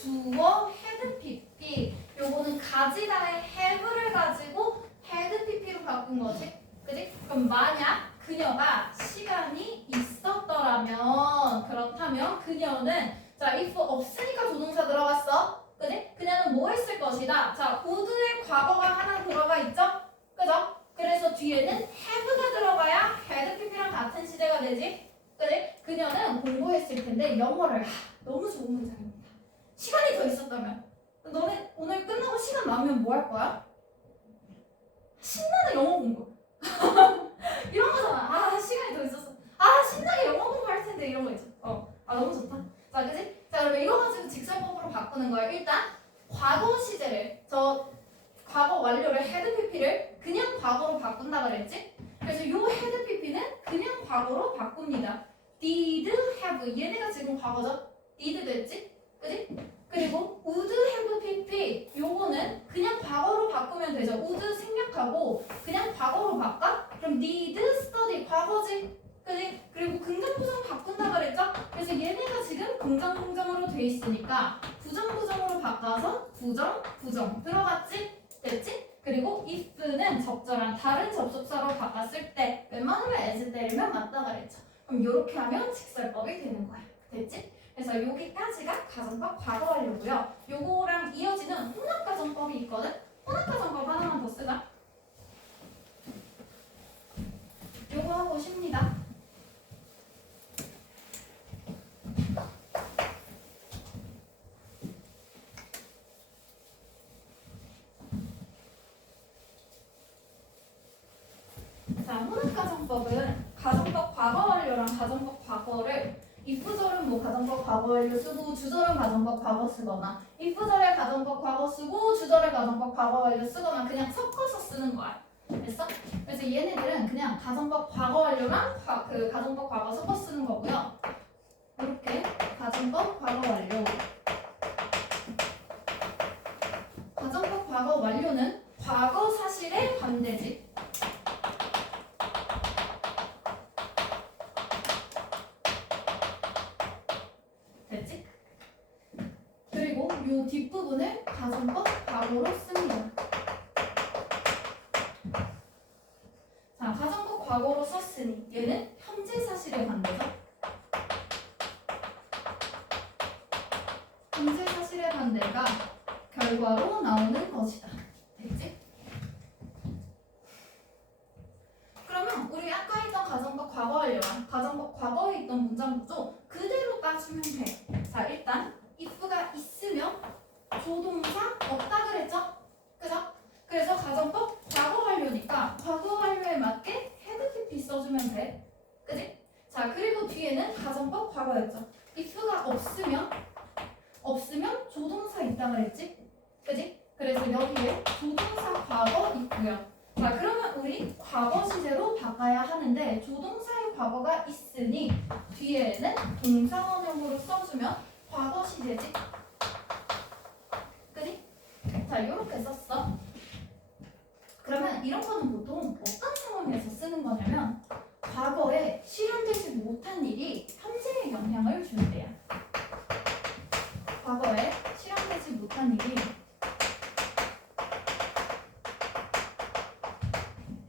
주어 had pp 요거는 가지다의 have를 가지고 had pp로 바꾼 거지, 그지? 그럼 만약 그녀가 시간이 있었더라면 그렇다면 그녀는 자 if 없으니까 조동사 들어갔어, 그지? 그녀는 뭐 했을 것이다. 자 would의 과거가 하나 들어가 있죠, 그죠? 그래서 뒤에는 have가 들어가야 had pp랑 같은 시제가 되지, 그지? 그녀는 공부했을 텐데 영어를 너무 좋은 문장입니다. 시간이 더 있었다면 너네 오늘 끝나고 시간 나오면 뭐 할 거야? 신나는 영어 공부 이런 거잖아. 아 시간이 더 있었어. 아 신나게 영어 공부할 텐데 이런 거 있죠. 아 너무 좋다. 자 그지? 자 그러면 이거 가지고 직설법으로 바꾸는 거예요. 일단 과거 시제를 저 과거 완료를 had pp를 그냥 과거로 바꾼다 그랬지? 그래서 요 had pp는 그냥 과거로 바꿉니다. did have 얘네가 지금 과거죠? did 됐지? 그지? 그리고 would have pp 요거는 그냥 과거로 바꾸면 되죠. would 생략하고 그냥 과거로 바꿔? 그럼 did study 과거지? 그지? 그리고 긍정부정 바꾼다 그랬죠? 그래서 얘네가 지금 긍정부정으로 돼 있으니까 부정부정으로 바꿔서 부정 들어갔지? 됐지? 그리고 if는 적절한 다른 접속사로 바꿨을 때 웬만하면 as 때리면 맞다 그랬죠. 그럼 이렇게 하면 직설법이 되는 거야. 됐지? 그래서 여기까지가 가정법 과거 완료고요. 요거랑 이어지는 혼합가정법이 있거든? 혼합가정법 하나만 더 쓰자. 요거 하고 쉽니다. 자, 혼합가정법은 가정법 과거 완료랑 가정법 과거를 if절은 뭐 가정법 과거 완료 쓰고 주절은 가정법 과거 쓰거나 if절에 가정법 과거 쓰고 주절에 가정법 과거 완료 쓰거나 그냥 섞어서 쓰는 거야. 됐어? 그래서 얘네들은 그냥 가정법 과거 완료랑 가정법 과거 섞어 쓰는 거고요. 이렇게 가정법 과거 완료. 가정법 과거 완료는 과거 사실의 반대지. 됐지? 그리고 이 뒷부분을 가정법 과거로 씁니다. 자, 가정법 과거로 썼으니 얘는 현재 사실의 반대죠. 현재 사실의 반대가 결과로 나오는 것이다. 됐지? 그러면 우리 아까 했던 가정법 과거 완료랑 가정법 과거에 있던 문장 구조 그대로 따주면 돼. 자, 일단 if가 있으면 조동사 없다 그랬죠? 그죠? 그래서 가정법 과거 완료니까 과거 완료에 맞게 had pp 써주면 돼. 그지? 자, 그리고 뒤에는 가정법 과거였죠. if가 없으면 조동사 있다 그랬지? 그지? 그래서 여기에 조동사 과거 있고요. 자, 그러면 우리 과거 시제로 바꿔야 하는데 조동사의 과거가 있으니 뒤에는 동사원형으로 써주면 과거 시제지. 그지? 자, 이렇게 썼어. 그러면 이런 거는 보통 어떤 상황에서 쓰는 거냐면 과거에 실현되지 못한 일이 현재에 영향을 준대요. 과거에 실현되지 못한 일이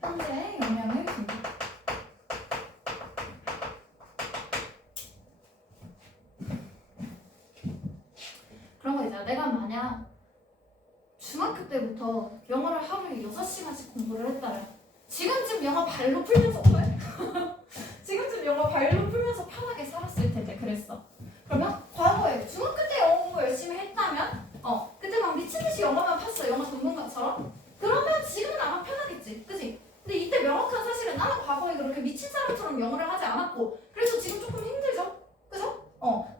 현재에 영향을 준다. 그런 거 있잖아. 내가 만약 중학교 때부터 영어를 하루에 6시간씩 공부를 했다면 지금쯤 영어 발로 풀면서 지금쯤 영어 발로 풀면서 편하게 살았을 텐데 그랬어. 그러면 과거에 중학교 때 영어 공부 열심히 했다면 그때 막 미친듯이 영어만 팠어. 영어 전문가처럼. 그러면 지금은 아마 편하겠지. 그치? 근데 이때 명확한 사실은 나는 과거에 그렇게 미친 사람처럼 영어를 하지 않았고 그래서 지금 조금 힘들죠? 그죠?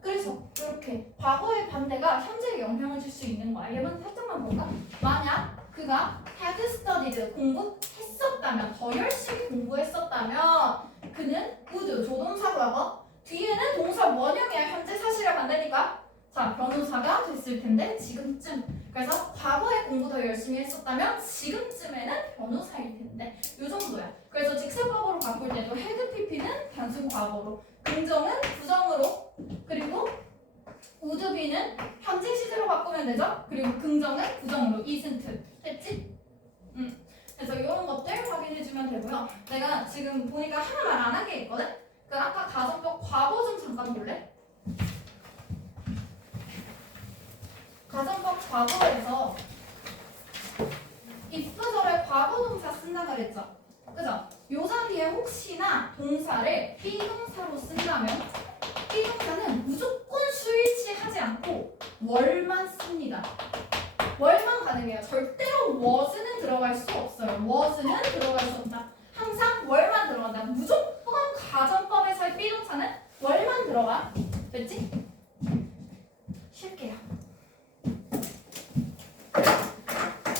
그래서 이렇게 과거의 반대가 현재에 영향을 줄 수 있는 거야. 얘만 살짝만 볼까? 만약 그가 had studied 공부했었다면 더 열심히 공부했었다면 그는 would 조동사 과거 뒤에는 동사 원형이야. 현재 사실에 반대니까 자 변호사가 됐을 텐데 지금쯤 그래서 과거에 공부 더 열심히 했었다면 지금쯤에는 변호사일 텐데 요 정도야. 그래서 직설과거로 바꿀 때도 had pp는 단순 과거로, 긍정은 부정으로, 그리고 would be는 현재 시제로 바꾸면 되죠. 그리고 긍정은 부정으로 isn't. 됐지? 그래서 이런 것들 확인해주면 되고요. 내가 지금 보니까 하나 말 안 한 게 있거든? 그 아까 가정법 과거 좀 잠깐 볼래? 가정법 과거에서 if절에 과거 동사 쓴다 그랬죠? 그죠? 요 자리에 혹시나 동사를 비동사로 쓴다면 비동사는 무조건 수일치하지 않고 월만 씁니다. 월만 가능해요. 절대로 was는 들어갈 수 없어요. was는 들어갈 수 없다. 항상 월만 들어간다. 무조건 가정법에서의 비동사는 월만 들어가. 됐지?